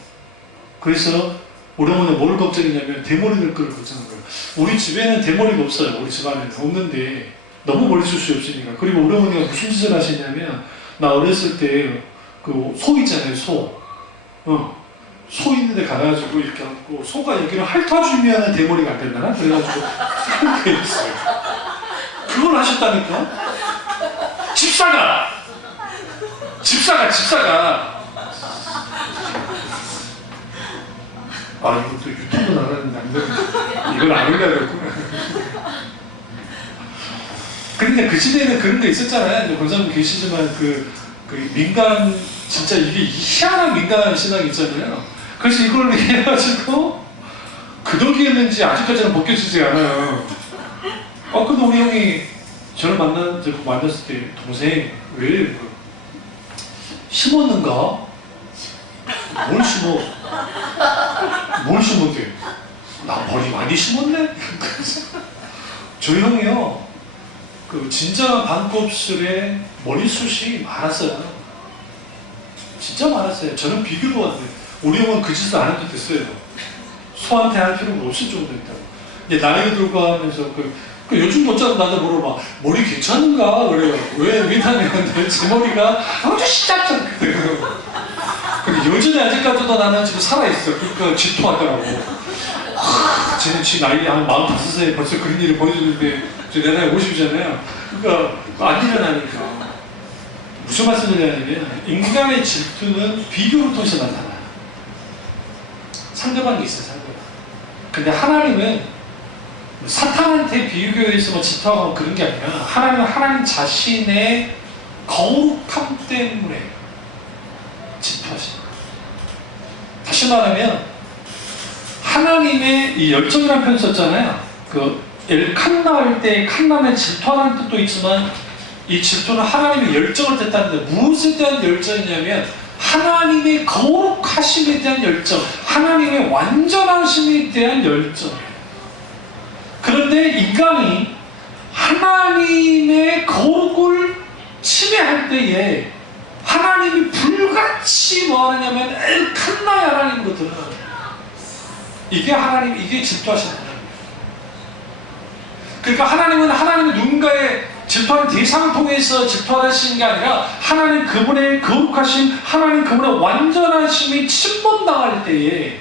그래서 우리 어머니가 뭘 걱정했냐면 대머리 낼 거를 걱정한 거예요. 우리 집에는 대머리가 없어요. 우리 집안에는 없는데 너무 머리숱이 없으니까. 그리고 우리 어머니가 무슨 짓을 하시냐면 나 어렸을 때 소 있잖아요. 소 있는데 가가지고 이렇게 하고 소가 여기를 핥아주면 대머리가 안 된다나? 그래가지고 그렇게 했어요. 그걸 하셨다니까? 집사가! 이것도 유튜브 나가는데 안 되는데 이걸 안 올려야겠구나. 근데 그 시대에는 그런 게 있었잖아요. 권사님 계시지만 민간 진짜 이게 희한한 민간 신앙이 있잖아요. 그래서 이걸 해가지고 그 덕이 했는지 아직까지는 벗겨지지 않아요. 근데 우리 형이 저를 만났을 때 동생 왜 심었는가? 뭘 심었대? 나 머리 많이 심었네? 저 형이요 진짜 반곱슬에 머리숱이 많았어요. 진짜 많았어요. 저는 비교도 안 돼요. 우리 형은 그 짓을 안 해도 됐어요. 소한테 할 필요가 없을 정도였다고. 이제 나이가 들고 하면서 요즘 모자도 나도 물어봐. 머리 괜찮은가? 그래요. 왜냐면 제 머리가 아주 시작잖거든요. 근데 여전히 아직까지도 나는 지금 살아있어. 그러니까 질투하더라고. 쟤는 지금 나이 한 45세 벌써 그런 일을 보여주는데 내 나이 50이잖아요. 그러니까 안 일어나니까. 무슨 말씀을 드리냐면 인간의 질투는 비교를 통해서 나타나요. 상대방이 있어요. 상대방. 근데 하나님은 사탄한테 비교해서 질투하고 그런 게 아니라 하나님은 하나님 자신의 거룩함 때문에 질투하시는 거예요. 다시 말하면 하나님의 이 열정이라는 표현 썼잖아요. 그 엘칸나 할 때 칸나는 질투하는 뜻도 있지만 이 질투는 하나님의 열정을 뜻하는데 무엇에 대한 열정이냐면 하나님의 거룩하심에 대한 열정, 하나님의 완전하심에 대한 열정. 그런데 인간이 하나님의 거룩을 침해할 때에 하나님이 불같이 뭐하느냐면 엘칸나의 하나님거든. 이게 하나님, 이게 질투하시는 하나님. 그러니까 하나님은 하나님의 누군가의 질투하는 대상을 통해서 질투하시는 게 아니라 하나님 그분의 거룩하심, 하나님 그분의 완전하심이 침범당할 때에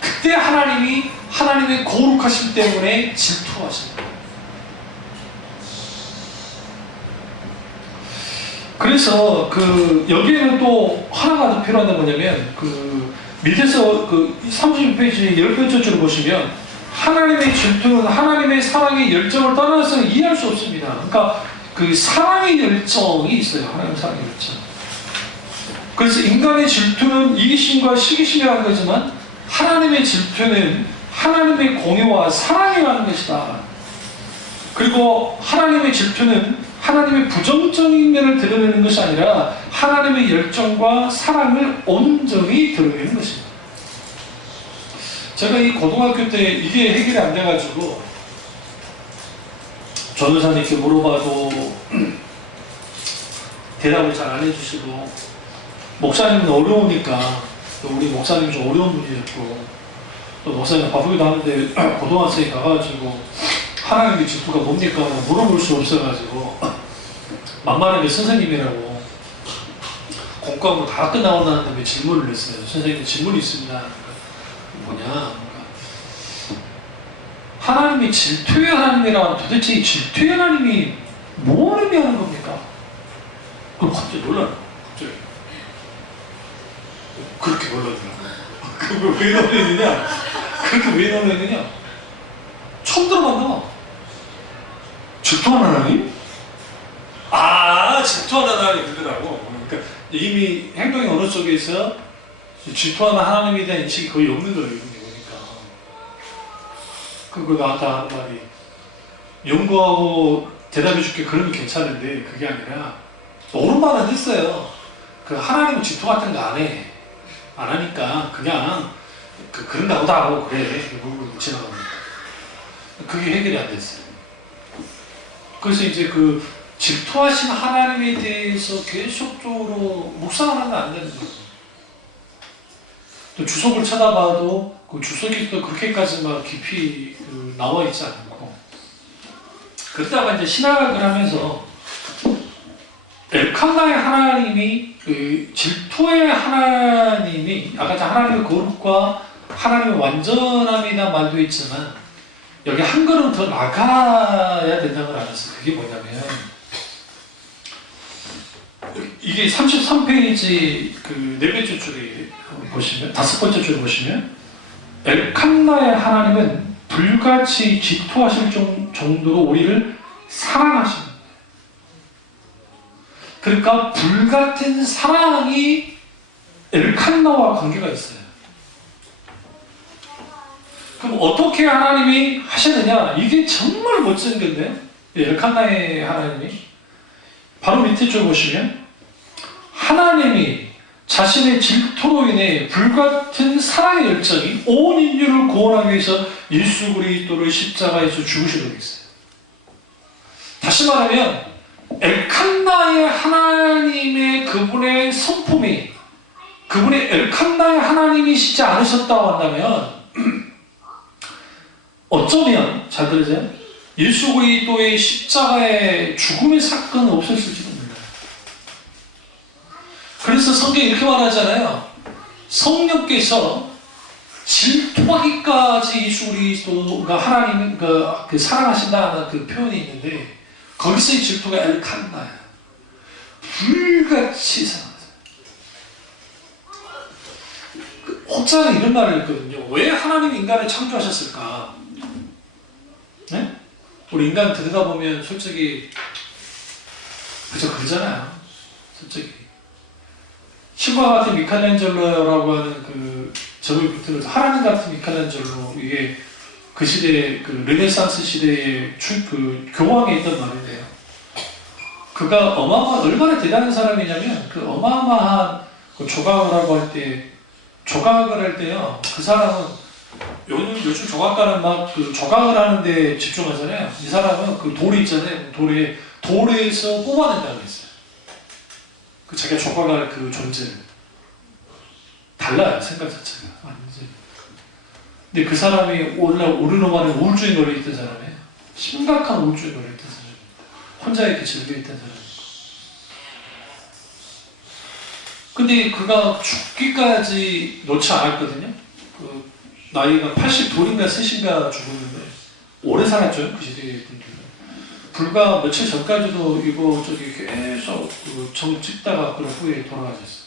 그때 하나님이 하나님의 거룩하심 때문에 질투하십니다. 그래서 여기에는 또 하나가 더 필요한 게 뭐냐면 밑에서 36페이지 10번째 줄을 보시면 하나님의 질투는 하나님의 사랑의 열정을 떠나서는 이해할 수 없습니다. 그러니까 그 사랑의 열정이 있어요. 하나님의 사랑의 열정. 그래서 인간의 질투는 이기심과 시기심이 하는 거지만 하나님의 질투는 하나님의 공의와 사랑이 하는 것이다. 그리고 하나님의 질투는 하나님의 부정적인 면을 드러내는 것이 아니라 하나님의 열정과 사랑을 온전히 드러내는 것입니다. 제가 이 고등학교 때 이게 해결이 안 돼가지고 전도사님께 물어봐도 대답을 잘 안 해주시고 목사님은 어려우니까 우리 목사님 좀 어려운 분이었고 또 목사님 바쁘기도 하는데 고등학생이 가가지고 하나님의 질투가 뭡니까? 물어볼 수 없어가지고 만만하게 선생님이라고 공과목 다 끝나고 난 다음에 질문을 했어요. 선생님 질문이 있습니다. 뭐냐? 하나님이 질투의 하나님이라 도대체 이 질투의 하나님이 뭘 의미하는 겁니까? 그럼 갑자기 놀라요. 갑자기 그렇게 놀라더라고요. 그걸 왜 놀라느냐? 그렇게 왜 놀라느냐? 처음 들어봤나? 질투하는 하나님? 질투하는 하나님 그러더라고. 그러니까 이미 행동의 어느 쪽에서 질투하는 하나님에 대한 인식이 거의 없는 거예요. 보니까. 그거 나한테 하는 말이 연구하고 대답해줄게 그러면 괜찮은데 그게 아니라 옳은 말은 했어요. 하나님은 질투 같은 거 안 해. 안 하니까 그냥 그런가 보다 하고 그래. 물고 지나갑니다. 그게 해결이 안 됐어요. 그래서 이제 질투하신 하나님에 대해서 계속적으로 묵상을 하면 안 되는 거예요. 또 주석을 찾아봐도 그 주석이 또 그렇게까지 막 깊이 나와 있지 않고 그러다가 이제 신학을 하면서 엘칸나의 하나님이 질투의 하나님이 아까 하나님의 거룩과 하나님의 완전함이라는 말도 있지만 여기 한 걸음 더 나가야 된다는 걸 알았어요. 그게 뭐냐면 이게 33페이지 네 번째 줄에 보시면 다섯 번째 줄을 보시면 엘칸나의 하나님은 불같이 질투하실 정도로 우리를 사랑하십니다. 그러니까 불같은 사랑이 엘칸나와 관계가 있어요. 그럼 어떻게 하나님이 하시느냐? 이게 정말 멋진 건데 엘칸나의 하나님이 바로 밑에 줄 보시면 하나님이 자신의 질투로 인해 불같은 사랑의 열정이 온 인류를 구원하기 위해서 예수 그리스도를 십자가에서 죽으시도록 했어요. 다시 말하면 엘칸나의 하나님의 그분의 성품이 그분의 엘칸나의 하나님이시지 않으셨다고 한다면 어쩌면 잘 들으세요. 예수 그리스도의 십자가의 죽음의 사건은 없었을지도 몰라요. 그래서 성경이 이렇게 말하잖아요. 성령께서 질투하기까지 예수 그리스도가 하나님 그 사랑하신다는 그 표현이 있는데 거기서의 질투가 엘칸나야. 불같이 사랑하세요. 혹자는 이런 말을 했거든요. 왜 하나님이 인간을 창조하셨을까? 네? 우리 인간 들여다보면 솔직히 그저 그러잖아요. 솔직히 신과 같은 미켈란젤로라고 하는 그 저걸 붙들어서 하나님 같은 미켈란젤로, 이게 그 시대의 그 르네상스 시대의 그 교황에 있던 말인데요. 그가 얼마나 대단한 사람이냐면 그 어마어마한 그 조각이라고 할 때, 조각을 할 때요, 그 사람은 요즘 조각가는 막 그 조각을 하는데 집중하잖아요. 이 사람은 그 돌이 있잖아요. 돌에서 뽑아낸다고 했어요. 그 자기가 조각할 그 존재를. 달라요, 생각 자체가. 아니지. 근데 그 사람이 오르노만에 우울증에 걸려있던 사람이에요. 심각한 우울증에 걸려있던 사람입니다. 혼자 이렇게 즐겨있던 사람이고. 근데 그가 죽기까지 놓지 않았거든요. 그 나이가 80돌인가 셋인가 죽었는데 오래 살았죠. 그 시대에 있던 분들은. 불과 며칠 전까지도 이거 저기 계속 그 정 찍다가 그런 후에 돌아가셨어요.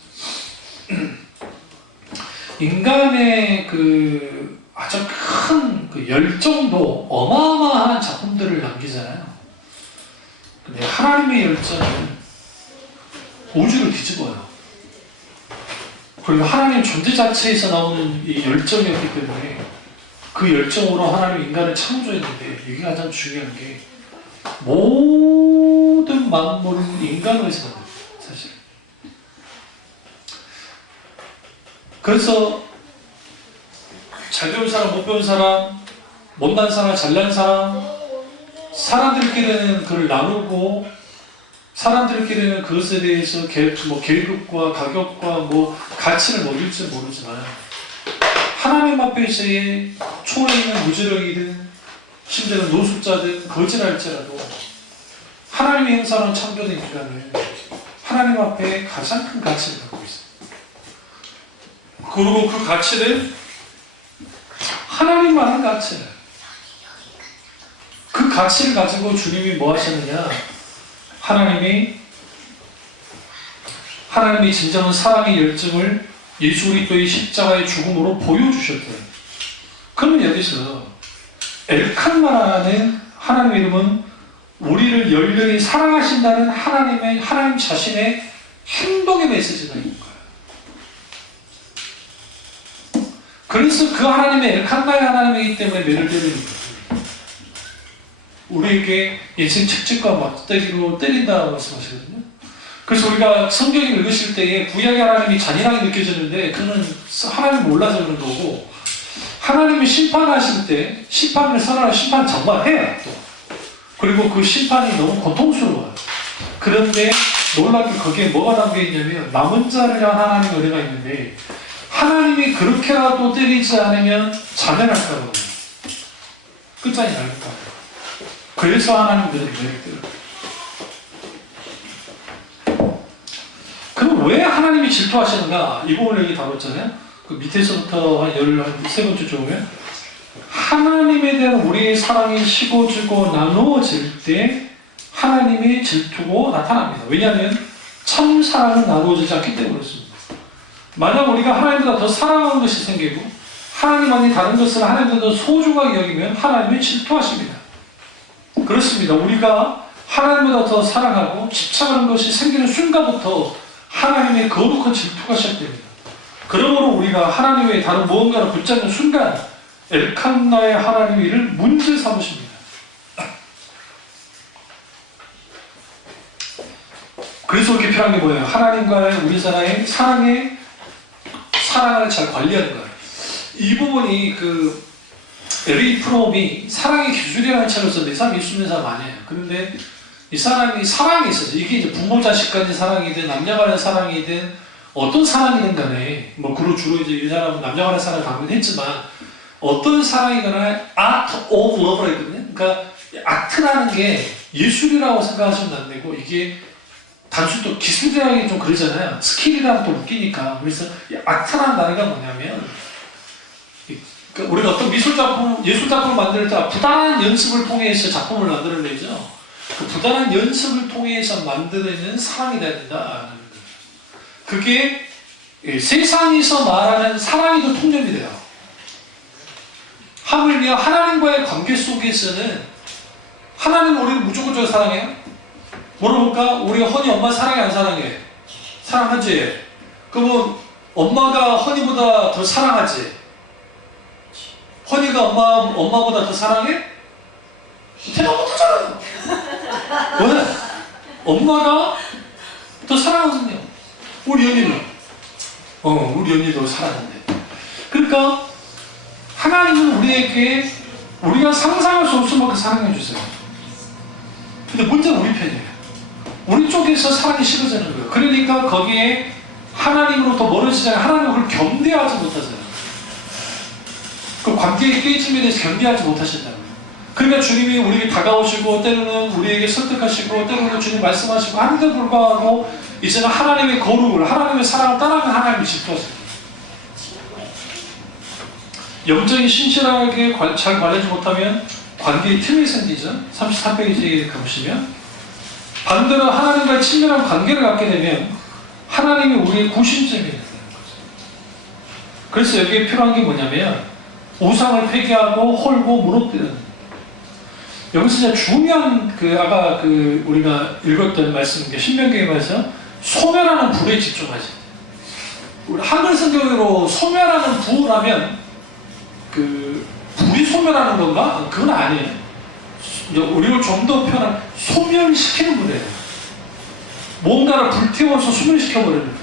인간의 그 아주 큰 그 열정도 어마어마한 작품들을 남기잖아요. 근데 하나님의 열정은 우주를 뒤집어요. 그리고 하나님 존재 자체에서 나오는 이 열정이었기 때문에 그 열정으로 하나님 인간을 창조했는데, 이게 가장 중요한 게 모든 만물은 인간으로서 만듭니다. 사실. 그래서 잘 배운 사람, 못 배운 사람, 못난 사람, 잘난 사람, 사람들끼리는 그걸 나누고, 사람들끼리는 그것에 대해서 계급과 가격과 가치를 먹일지 모르지만, 하나님 앞에서의 초월해 있는 무지력이든 심지어는 노숙자든 거지랄지라도 하나님의 형상으로 창조된 인간은 하나님 앞에 가장 큰 가치를 갖고 있어요. 그리고 그 가치는 하나님만한 가치예요. 그 가치를 가지고 주님이 뭐 하셨느냐? 하나님이 진정한 사랑의 열정을 예수 그리스도의 십자가의 죽음으로 보여주셨대요. 그러면 여기서 엘칸나라는 하나님의 이름은 우리를 열렬히 사랑하신다는 하나님 자신의 행동의 메시지가 있는 거예요. 그래서 그 하나님의 엘칸나의 하나님이기 때문에 매를 때리는 거예요. 우리에게 인생 책찍과 막대기로 때린다고 말씀하시거든요. 그래서 우리가 성경을 읽으실 때에 구약의 하나님이 잔인하게 느껴지는데 그는 하나님을 몰라서 그런 거고, 하나님이 심판하실 때 심판을 선언하는 심판 정말 해요. 또. 그리고 그 심판이 너무 고통스러워요. 그런데 놀랍게 거기에 뭐가 담겨있냐면 남은 자를 향한 하나님의 은혜가 있는데, 하나님이 그렇게라도 때리지 않으면 자멸할까 봐요. 끝장이 날까 봐요. 그래서 하나님들은 은혜를 때려요. 그럼 왜 하나님이 질투하시는가? 이 부분을 여기 다뤘잖아요. 그 밑에서부터 한 13번째 쭉 오면, 하나님에 대한 우리의 사랑이 식어지고 나누어질 때 하나님의 질투가 나타납니다. 왜냐하면 참 사랑은 나누어지지 않기 때문에 그렇습니다. 만약 우리가 하나님보다 더 사랑하는 것이 생기고 하나님 아닌 다른 것을 하나님보다 더 소중하게 여기면 하나님이 질투하십니다. 그렇습니다. 우리가 하나님보다 더 사랑하고 집착하는 것이 생기는 순간부터 하나님의 거룩한 질투가 시작됩니다. 그러므로 우리가 하나님 외에 다른 무언가를 붙잡는 순간 엘칸나의 하나님의 일을 문제 삼으십니다. 그래서 이렇게 필요한 게 뭐예요? 하나님과의 우리 사람의 사랑을 잘 관리하는 거예요. 이 부분이 그 에리 프롬이 사랑의 기술이라는 책을 썼는데 이 사람이 예수 믿는 사람 아니에요. 그런데 이 사람이 사랑이 있어서, 이게 이제 부모 자식 간의 사랑이든 남녀 간의 사랑이든 어떤 사랑이든 간에, 그로 주로 이제 이 사람은 남녀 간의 사랑을 강조했지만 어떤 사랑이거나 art of love라 했거든요. 그러니까 아트라는 게 예술이라고 생각하시면 안 되고, 이게 단순히 또 기술이라는 게 좀 그러잖아요. 스킬이라면 또 웃기니까. 그래서 이 아트라는 단어가 뭐냐면 우리가 어떤 미술작품, 예술작품을 만들 때 부단한 연습을 통해서 작품을 만들어내죠. 그 부단한 연습을 통해서 만들어내는 사랑이 돼야 된다. 그게 세상에서 말하는 사랑이 더 통념이 돼요. 하물며 하나님과의 관계 속에서는 하나님은 우리를 무조건적으로 사랑해요? 물어볼까? 우리 허니 엄마 사랑해 안 사랑해? 사랑하지? 그러면 엄마가 허니보다 더 사랑하지? 허니가 엄마보다 더 사랑해? 대답 못하잖아요. 왜? 엄마가 더 사랑하거든요. 우리 연희는 우리 연희도 사랑한대. 그러니까 하나님은 우리에게 우리가 상상할 수 없을 만큼 사랑해 주세요. 근데 문제는 우리 편이에요. 우리 쪽에서 사랑이 식어지는 거예요. 그러니까 거기에 하나님으로부터 멀어지잖아요. 하나님은 그걸 견뎌하지 못하잖아요. 그 관계의 깨짐에 대해서 견디하지 못하신다는 거예요. 그러니까 주님이 우리에게 다가오시고 때로는 우리에게 설득하시고 때로는 주님 말씀하시고 하는데도 불구하고 이제는 하나님의 거룩을 하나님의 사랑을 따라가는 하나님이 질투하십니다. 영적인 신실하게 잘 관리하지 못하면 관계의 틈이 생기죠. 33페이지에 가보시면 반대로 하나님과의 친밀한 관계를 갖게 되면 하나님이 우리의 구심점이 되는 거죠. 그래서 여기에 필요한 게 뭐냐면 우상을 폐기하고 헐고 무너뜨리는 거예요. 여기서 진짜 중요한 아까 우리가 읽었던 말씀, 신명기에 말해서 소멸하는 불에 집중하지. 우리 한글 성경으로 소멸하는 부라면 불이 소멸하는 건가? 그건 아니에요. 우리를 좀 더 표현한 소멸시키는 분이에요. 뭔가를 불태워서 소멸시켜버리는 거예요.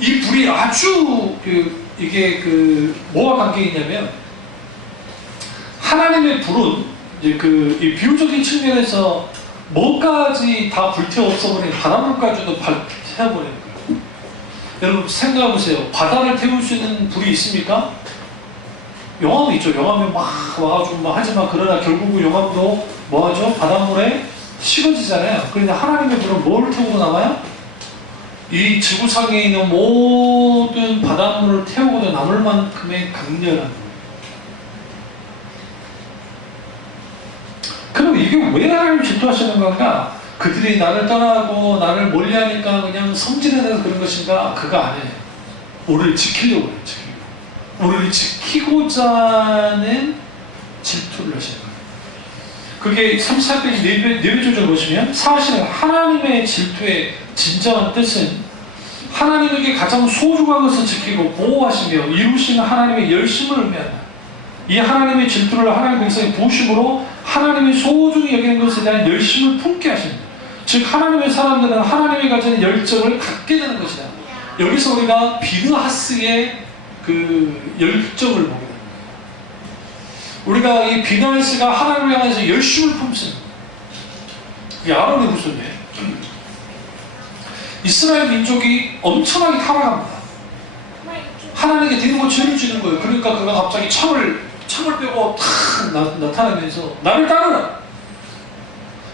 이 불이 아주 이게 뭐와 관계 있냐면 하나님의 불은 이제 이 비유적인 측면에서 뭐까지 다 불태워 없어버리는 바닷물까지도 태워버리는 거예요. 여러분 생각해보세요. 바다를 태울 수 있는 불이 있습니까? 용암이 있죠. 용암이 막 와가지고 하지만 그러나 결국은 용암도 뭐하죠? 바닷물에 식어지잖아요. 그런데 하나님의 불은 뭘 태우고 남아요? 이 지구상에 있는 모든 바닷물을 태우고도 남을 만큼의 강렬한 거예요. 그럼 이게 왜 하나님 질투하시는 건가? 그들이 나를 떠나고 나를 멀리하니까 그냥 성질해내서 그런 것인가? 그거 아니에요. 우리를 지키려고 해요. 우리를 지키고자 하는 질투를 하시는 거예요. 그게 34페이지 내비조절 보시면 사실은 하나님의 질투의 진정한 뜻은 하나님에게 가장 소중한 것을 지키고 보호하시며 이루시는 하나님의 열심을 의미한다. 이 하나님의 질투를 하나님의 백성이 부으심으로 하나님이 소중히 여기는 것에 대한 열심을 품게 하십니다. 즉 하나님의 사람들은 하나님이 가진 열정을 갖게 되는 것이다. 여기서 우리가 비느하스의 열정을 보게 됩니다. 우리가 이 비느하스가 하나님을 향해서 열심을 품습니다. 이 아론의 후손이에요. 이스라엘 민족이 엄청나게 타락합니다. 하나님께 대놓고 죄를 지는 거예요. 그러니까 그가 갑자기 창을 빼고 탁 나타나면서 나를 따르라.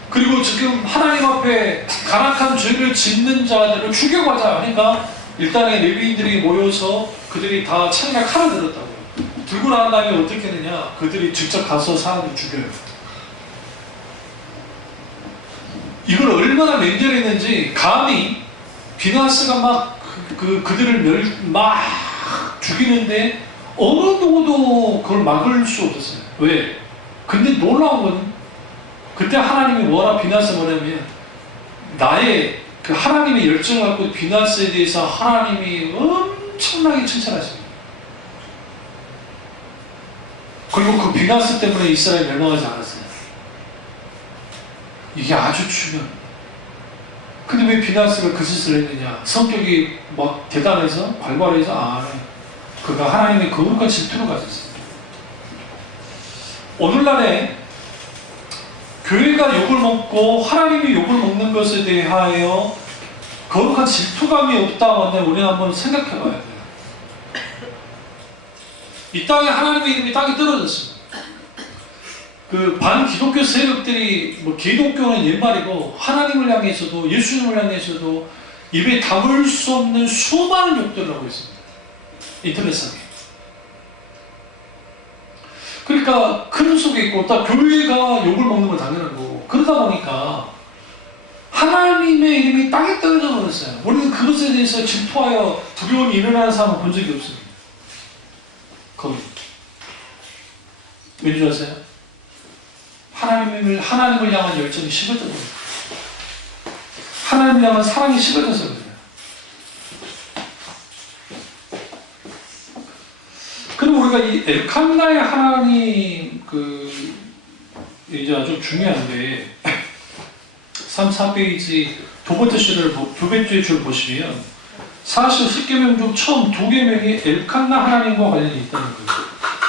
그리고 지금 하나님 앞에 가락한 죄를 짓는 자들을 죽여가자 하니까 일단의 레위인들이 모여서 그들이 다 창이나 칼을 들었다고요. 들고 나간 다음에 어떻게 했느냐? 그들이 직접 가서 사람을 죽여요. 이걸 얼마나 맹렬했는지 감히 비느하스가 막 그들을 막 죽이는데 어느 누구도 그걸 막을 수 없었어요. 왜? 근데 놀라운 건 그때 하나님이 비느하스 뭐냐면 나의 하나님의 열정을 갖고 비느하스에 대해서 하나님이 엄청나게 칭찬하십니다. 그리고 그 비느하스 때문에 이스라엘이 멸망하지 않았어요. 이게 아주 중요합니다. 근데 왜 비느하스가 그 짓을 했느냐? 성격이 막 대단해서 발발해서 아니에요. 그가 하나님의 거룩한 질투를 가졌어요. 오늘날에 교회가 욕을 먹고 하나님이 욕을 먹는 것에 대하여 거룩한 질투감이 없다고 한다면 우리는 한번 생각해 봐야 돼요. 이 땅에 하나님의 이름이 땅에 떨어졌습니다. 반기독교 세력들이 기독교는 옛말이고 하나님을 향해서도 예수님을 향해서도 입에 담을 수 없는 수많은 욕들을 하고 있습니다. 인터넷상에. 그러니까 큰 속에 있고 또 교회가 욕을 먹는 건 당연한 거고 그러다 보니까 하나님의 이름이 땅에 떨어져 버렸어요. 우리는 그것에 대해서 질투하여 두려움이 일어나는 사람을 본 적이 없습니다. 거기. 왠 줄 아세요? 하나님을 향한 열정이 식어져 버려요. 하나님을 향한 사랑이 식어져서 그래요. 그리고 우리가 이 엘칸나의 하나님 이제 아주 중요한데 3, 4페이지 두 번째 줄 보시면 사실 10계명 중 처음 2계명이 엘칸나 하나님과 관련이 있다는 거예요.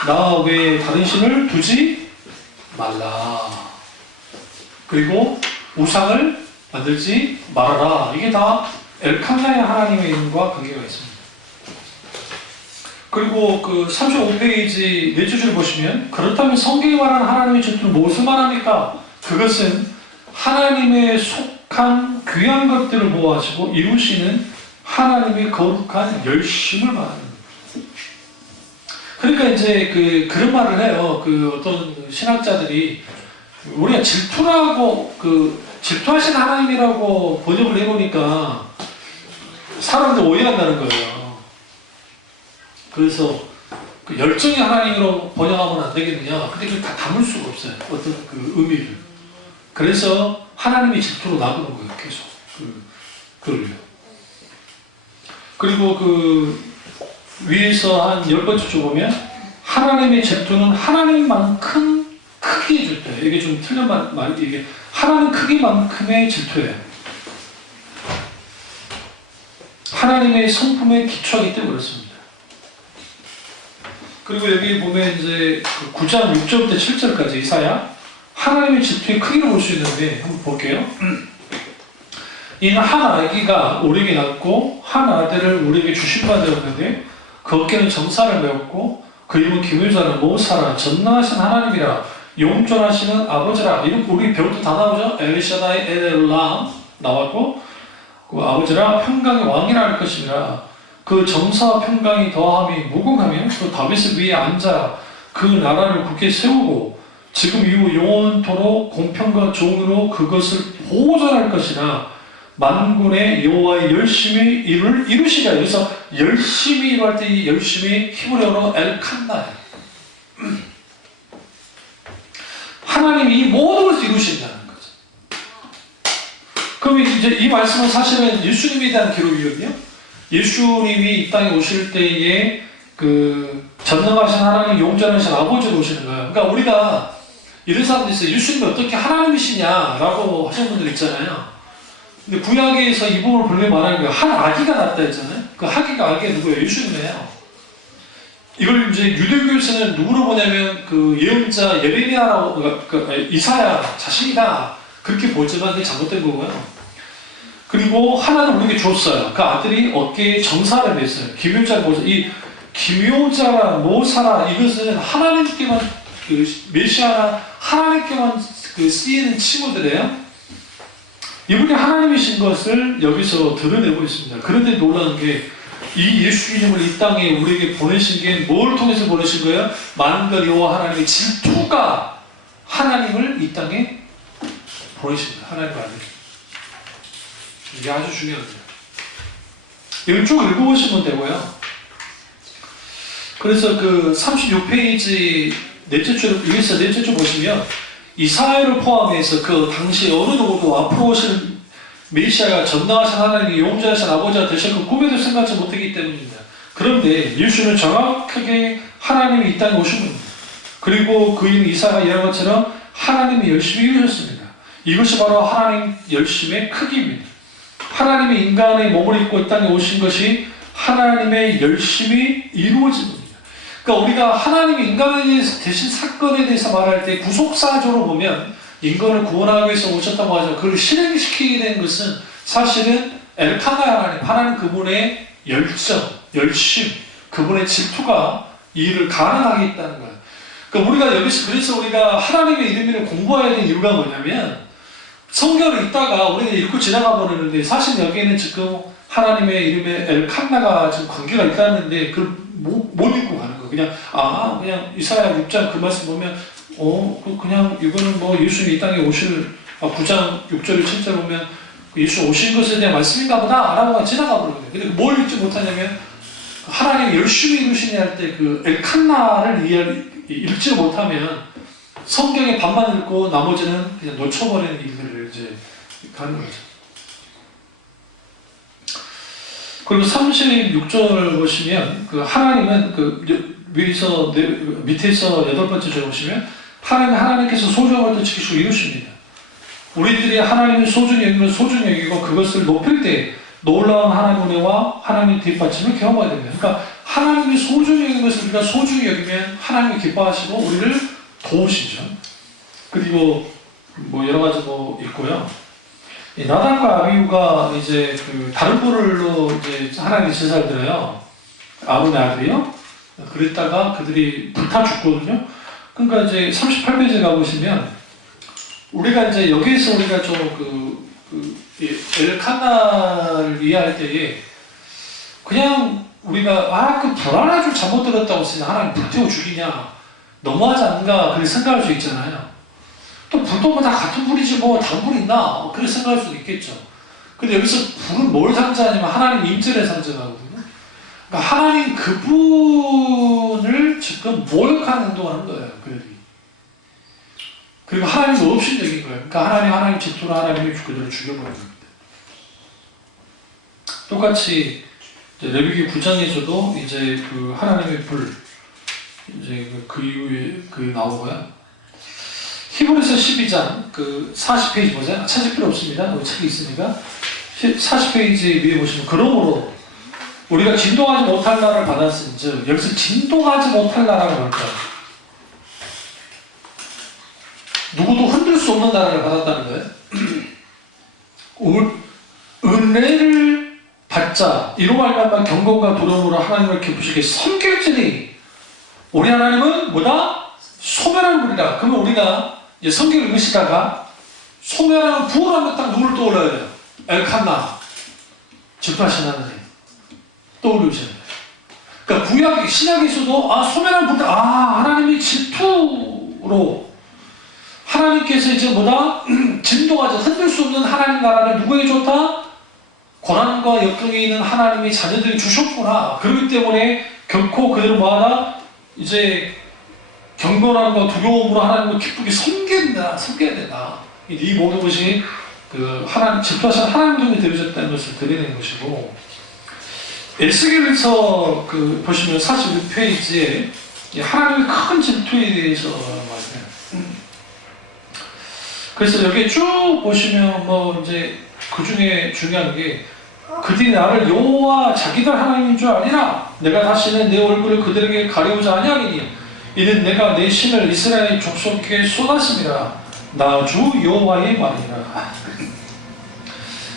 나 외에 다른 신을 두지 말라. 그리고 우상을 만들지 말아라. 이게 다 엘칸나의 하나님의 이름과 관계가 있습니다. 그리고 35페이지 넷째 줄 보시면 그렇다면 성경이 말하는 하나님의 질투는 무엇을 말합니까? 그것은 하나님의 속한 귀한 것들을 보호하시고 이루시는 하나님의 거룩한 열심을 말하는 거예요. 그러니까 이제 그런 말을 해요. 어떤 신학자들이 우리가 질투라고 질투하신 하나님이라고 번역을 해보니까 사람들 오해한다는 거예요. 그래서 열정의 하나님으로 번역하면 안 되겠느냐? 근데 그걸 다 담을 수가 없어요. 어떤 의미를. 그래서 하나님이 질투로 나오는 거예요. 계속. 그걸요. 그리고 위에서 한 10번째 줄 보면 하나님의 질투는 하나님만큼 크기의 질투예요. 이게 좀 틀린 말, 이게 하나님 크기만큼의 질투예요. 하나님의 성품에 기초하기 때문에 그렇습니다. 그리고 여기 보면 이제 9장 6절부터 7절까지 이사야 하나님의 질투의 크기를 볼 수 있는데 한번 볼게요. 이는 한 아기가 우리에게 낳고 한 아들을 우리에게 주신 바 되었는데 그 어깨는 정사를 메웠고 그 이름은 기묘자는 모사라 전능하신 하나님이라 용존하시는 아버지라. 이름 우리 배울 때 다 나오죠. 엘샤다이 엘람 나왔고 그 아버지라 평강의 왕이라 할 것이니라. 그 정사와 평강이 더함이 무궁하며 그 다윗을 위에 앉아 그 나라를 굳게 세우고 지금 이후 영원토록 공평과 종으로 그것을 보존할 것이나 만군의 여호와의 열심히 이루시리라. 여기서 열심히 이루할 때 이 열심히 히브리어로 엘칸나예요. 하나님이 이 모든 것을 이루신다는 거죠. 그럼 이제 이 말씀은 사실은 예수님에 대한 기록이거든요. 예수님이 이 땅에 오실 때에 전능하신 하나님, 용전하신 아버지로 오시는 거예요. 그러니까 우리가 이런 사람들이 있어요. 예수님이 어떻게 하나님이시냐라고 하시는 분들 있잖아요. 근데 구약에서 이 부분을 분명히 말하는 거예요. 한 아기가 낳았다 했잖아요. 그 아기가 누구예요? 예수님이에요. 이걸 이제 유대교에서는 누구로 보냐면 예언자 예레미야라고 이사야 자신이다 그렇게 보지만 그게 잘못된 거고요. 그리고 하나는 우리에게 줬어요. 그 아들이 어깨에 정사를 맸어요. 기묘자 모사. 이 기묘자라 모사라 이것은 하나님께만 메시아나 하나님께만 쓰이는 칭호들이에요. 이분이 하나님이신 것을 여기서 드러내고 있습니다. 그런데 놀라운 게 이 예수님을 이 땅에 우리에게 보내신 게 뭘 통해서 보내신 거예요? 만군의 여호와 하나님의 질투가 하나님을 이 땅에 보내신 거예요. 하나님 안에. 이게 아주 중요합니다. 이걸 쭉 읽어보시면 되고요. 그래서 36페이지 넷째 줄, 위에서 넷째 줄 보시면 이사야를 포함해서 당시 어느 누구도 앞으로 오시는 메시아가 전능하신 하나님이 용자하신 아버지가 되실 그 꿈에도 생각하지 못했기 때문입니다. 그런데 예수는 정확하게 하나님이 이 땅에 오신 분입니다. 그리고 그인 이사야가 이야기한 것처럼 하나님이 열심히 이루셨습니다. 이것이 바로 하나님 열심의 크기입니다. 하나님이 인간의 몸을 입고 이 땅에 오신 것이 하나님의 열심이 이루어진 겁니다. 그러니까 우리가 하나님이 인간에 대신 사건에 대해서 말할 때 구속사조로 보면 인간을 구원하기 위해서 오셨다고 하죠. 그걸 실행시키게 된 것은 사실은 엘칸나 하나님 그분의 열정, 열심, 그분의 질투가 이 일을 가능하게 했다는 거예요. 그러니까 우리가 여기서 그래서 우리가 하나님의 이름을 공부해야 되는 이유가 뭐냐면 성경을 읽다가 우리가 읽고 지나가 버리는데 사실 여기에는 지금 하나님의 이름에 엘칸나가 지금 관계가 있다는데 그걸 못 읽고 가는 거예요. 그냥 그냥 이사야 6장 그 말씀 보면 그냥 이거는 뭐 예수님이 이 땅에 오실 9장 6절을 7절 보면 예수 오신 것에 대한 말씀인가 보다 라고 지나가 버리거든요. 근데 뭘 읽지 못하냐면 하나님 열심히 이루시니 할 때 그 엘칸나를 읽지 못하면 성경의 반만 읽고 나머지는 그냥 놓쳐버리는 일들을 이제 가는 거죠. 그리고 36절 보시면 그 하나님은 그 밑에서 8번째 절 보시면 하나님께서 소중한 것을 지키시고 이루십니다. 우리들이 하나님을 소중히 여기면 소중히 여기고 그것을 높일 때 놀라운 하나님의 은혜와 하나님의 뒷받침을 경험하게 됩니다. 그러니까 하나님이 소중히 여기는 것을 우리가 소중히 여기면 하나님이 기뻐하시고 우리를 도우시죠. 그리고 뭐 여러 가지 뭐 있고요. 나단과 아비후가 이제 그 다른 불로 이제 하나님의 제사를 드려요. 아론의 아들이요. 그랬다가 그들이 불타 죽거든요. 그러니까 이제 38페이지에 가보시면 우리가 이제 여기에서 우리가 좀 엘칸나를 이해할 때에 그냥 우리가 그 불안한 줄 잘못 들었다고 해서 하나님 불태워 죽이냐 너무하지 않는가 그렇게 생각할 수 있잖아요. 또 불도 뭐 다 같은 불이지 뭐 다른 불이 있나 그렇게 생각할 수도 있겠죠. 근데 여기서 불은 뭘 상징하냐면 하나님 임재를 상징하거든요. 그러니까 하나님 그분을 지금 모욕하는 행동하는 거예요. 그들이. 그리고 하나님 없이 여긴 거예요. 그러니까 하나님 질투로 하나님이 그들을 죽여버린 겁니다. 똑같이 레위기 9장에서도 이제 그 하나님의 불 이제 그 이후에 나오고요. 히브리서 12장 그 40페이지 보세요. 찾을 필요 없습니다. 우리 책이 있으니까 40페이지 위에 보시면 그러므로 우리가 진동하지 못할 나라를 받았은즉 여기서 진동하지 못할 나라가 뭘까요? 누구도 흔들 수 없는 나라를 받았다는 거예요. 은혜를 받자 이로 말미암아 경건과 도덕으로 하나님을 기쁘시게 섬길지니 우리 하나님은 뭐다? 소멸한 분이다. 그러면 우리가 이제 성경을 읽으시다가 소멸하는 부활하면 딱 누구를 떠올려야 돼요? 엘칸나 질투하신 하나님 떠올리시는 거예요. 그러니까 신약에서도 소멸한 분이다. 하나님이 질투로 하나님께서 이제 뭐다? 진동하지 흔들 수 없는 하나님 나라를 누구에게 줬다? 고난과 역경에 있는 하나님이 자녀들이 주셨구나. 그렇기 때문에 결코 그들은 뭐하다? 이제 경건함과 두려움으로 하나님을 기쁘게 섬겨야 된다. 이 모든 것이 그 질투하신 하나님 등에 드려졌다는 것을 드러내는 것이고, 에스겔서 보시면 46페이지에 하나님의 큰 질투에 대해서 말해요. 그래서 여기 쭉 보시면 이제 그 중에 중요한 게 그들이 나를 여호와 자기들 하나님인 줄 아니라 내가 다시는 내 얼굴을 그들에게 가려우자 아니하리니 이는 내가 내 신을 이스라엘 족속에게 쏟았습니다. 나 주 여호와의 말이라.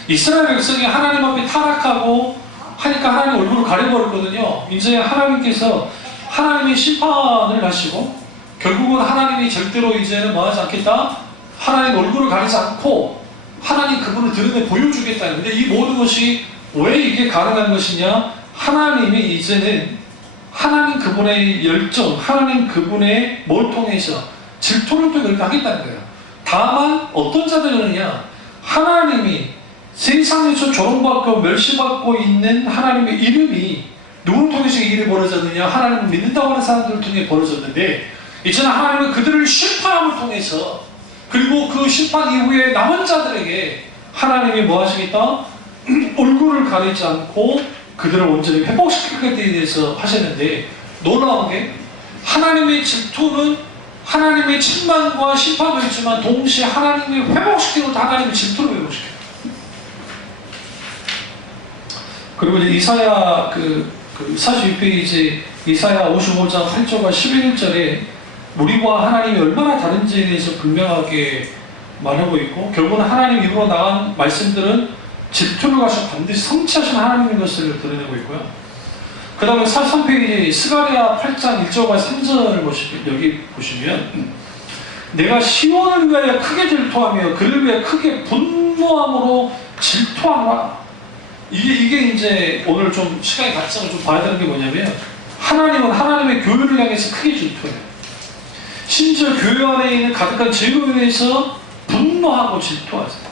이스라엘 백성이 하나님 앞에 타락하고 하니까 하나님 얼굴을 가려버렸거든요. 이제 하나님께서 하나님의 심판을 하시고 결국은 하나님이 절대로 이제는 뭐하지 않겠다? 하나님 얼굴을 가리지 않고 하나님 그분을 드러내 보여주겠다는. 근데 이 모든 것이 왜 이게 가능한 것이냐? 하나님이 이제는 하나님 그분의 열정, 하나님 그분의 뭘 통해서 질투를 통해 그렇게 하겠다는 거예요. 다만 어떤 자들이냐? 하나님이 세상에서 조롱받고 멸시받고 있는 하나님의 이름이 누구를 통해서 이 일이 벌어졌느냐? 하나님을 믿는다고 하는 사람들을 통해 벌어졌는데 이제는 하나님은 그들을 심판함을 통해서 그리고 그 심판 이후에 남은 자들에게 하나님이 뭐 하시겠다? 얼굴을 가리지 않고 그들을 온전히 회복시킬 것에 대해서 하셨는데 놀라운 게 하나님의 질투는 하나님의 책망과 심판도 있지만 동시에 하나님을 회복시키고 하나님의 질투를 회복시켜요. 그리고 이제 이사야 42페이지 이사야 55장 8절과 11절에 우리와 하나님이 얼마나 다른지에 대해서 분명하게 말하고 있고 결국은 하나님 입으로 나간 말씀들은 질투를 가서 반드시 성취하신 하나님인 것을 드러내고 있고요. 그 다음에 43페이지 스가랴 8장 1절과 3절을 여기 보시면 내가 시온을 위하여 크게 질투하며 그를 위해 크게 분노함으로 질투하노라. 이게 이제 오늘 좀 시간이 같이 좀 봐야 되는 게 뭐냐면 하나님은 하나님의 교회를 향해서 크게 질투해요. 심지어 교회 안에 있는 가득한 죄로 인해서 분노하고 질투하세요.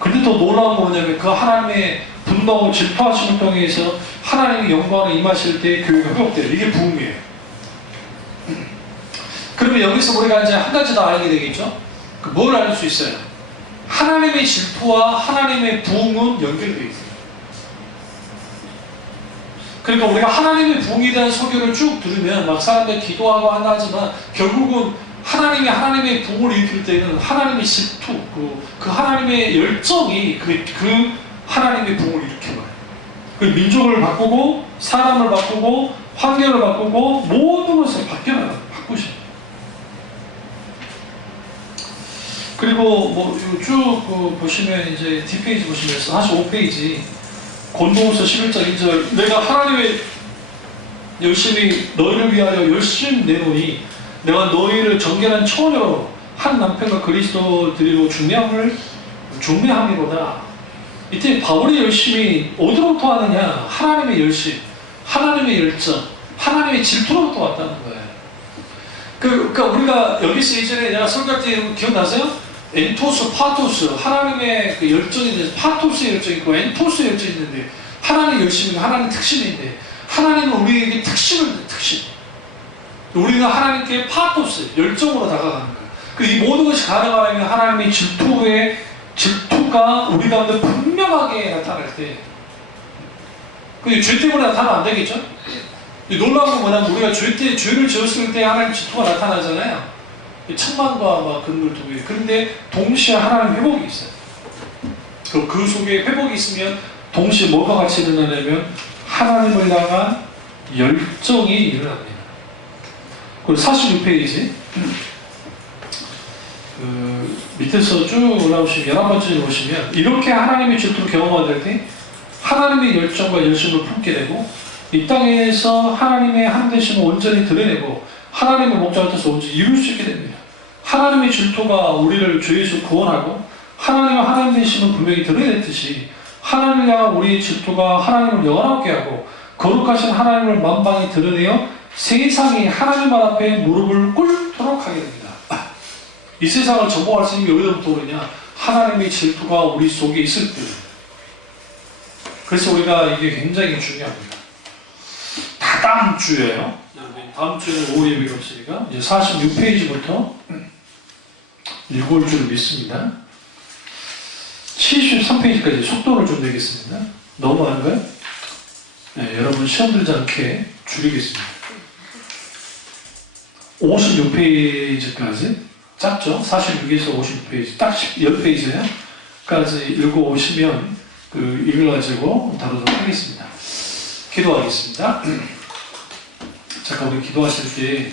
그런데 더 놀라운 건 뭐냐면 그 하나님의 분노하고 질투하심을 통해서 하나님의 영광을 임하실 때 교회가 회복돼요. 이게 부흥이에요. 그러면 여기서 우리가 이제 한 가지 더 알게 되겠죠? 뭘 알 수 있어요? 하나님의 질투와 하나님의 부흥은 연결되어 있어요. 그러니까 우리가 하나님의 부흥에 대한 설교를 쭉 들으면 막 사람들 기도하고 한다 하지만 결국은 하나님의 부흥을 일으킬 때는 하나님의 질투, 그 하나님의 열정이 그 하나님의 부흥을 일으켜요. 그 민족을 바꾸고 사람을 바꾸고 환경을 바꾸고 모든 것을 바꾸셔요. 그리고 뭐 쭉 보시면 이제 뒷페이지 보시면 45페이지 고린도후서 11장 1절 내가 하나님의 열심히 너희를 위하여 열심히 내노니 내가 너희를 정결한 처녀로 한 남편과 그리스도 드리고 중매함이로다. 이때 바울이 열심히 어디로부터 하느냐? 하나님의 열심, 하나님의 열정, 하나님의 질투로부터 왔다는 거예요. 그러니까 우리가 여기서 이전에 내가 설교할 때 기억나세요? 엔토스, 파토스, 하나님의 그 열정에 대해서 파토스의 열정이 있고 엔토스의 열정이 있는데 하나님의 열심이 하나님의 특심인데 하나님은 우리에게 특심을 특심. 우리가 하나님께 파토스, 열정으로 다가가는 거예요. 이 모든 것이 가능하려면 하나님의 질투가 우리 가운데 분명하게 나타날 때 근데 죄 때문에 나타나면 안 되겠죠? 놀라운 건 뭐냐면 우리가 죄를 지었을 때 하나님 질투가 나타나잖아요. 천만과 막 그런 걸 통해. 그런데 동시에 하나님 회복이 있어요. 그 속에 회복이 있으면 동시에 뭐가 같이 일어나냐면 하나님을 향한 열정이 일어납니다. 그리고 46페이지 밑에서 쭉 올라오시면 11번째 보시면 이렇게 하나님의 질투를 경험하게 될 때 하나님의 열정과 열심을 품게 되고 이 땅에서 하나님의 하나되심을 온전히 드러내고 하나님의 목적을 뜻을 온전히 이룰 수 있게 됩니다. 하나님의 질투가 우리를 죄에서 구원하고 하나님의 하나님 되심을 분명히 드러냈듯이 하나님을 향한 우리의 질투가 하나님을 영원하게 하고 거룩하신 하나님을 만방히 드러내어 세상이 하나님 앞에 무릎을 꿇도록 하게 됩니다. 이 세상을 정복할 수 있는 게 어디로부터 오느냐? 하나님의 질투가 우리 속에 있을 때. 그래서 우리가 이게 굉장히 중요합니다. 다음 주에요. 다음 주에는 오후 예배가 없으니까 이제 46페이지부터 읽어올 줄 믿습니다. 73페이지까지 속도를 좀 내겠습니다. 너무 많은가요? 네, 여러분 시험 들지 않게 줄이겠습니다. 56페이지까지 짧죠? 46에서 56페이지 딱 10페이지에요. 까지 읽어오시면 읽어가지고 다루도록 하겠습니다. 기도하겠습니다. 잠깐 우리 기도하실 때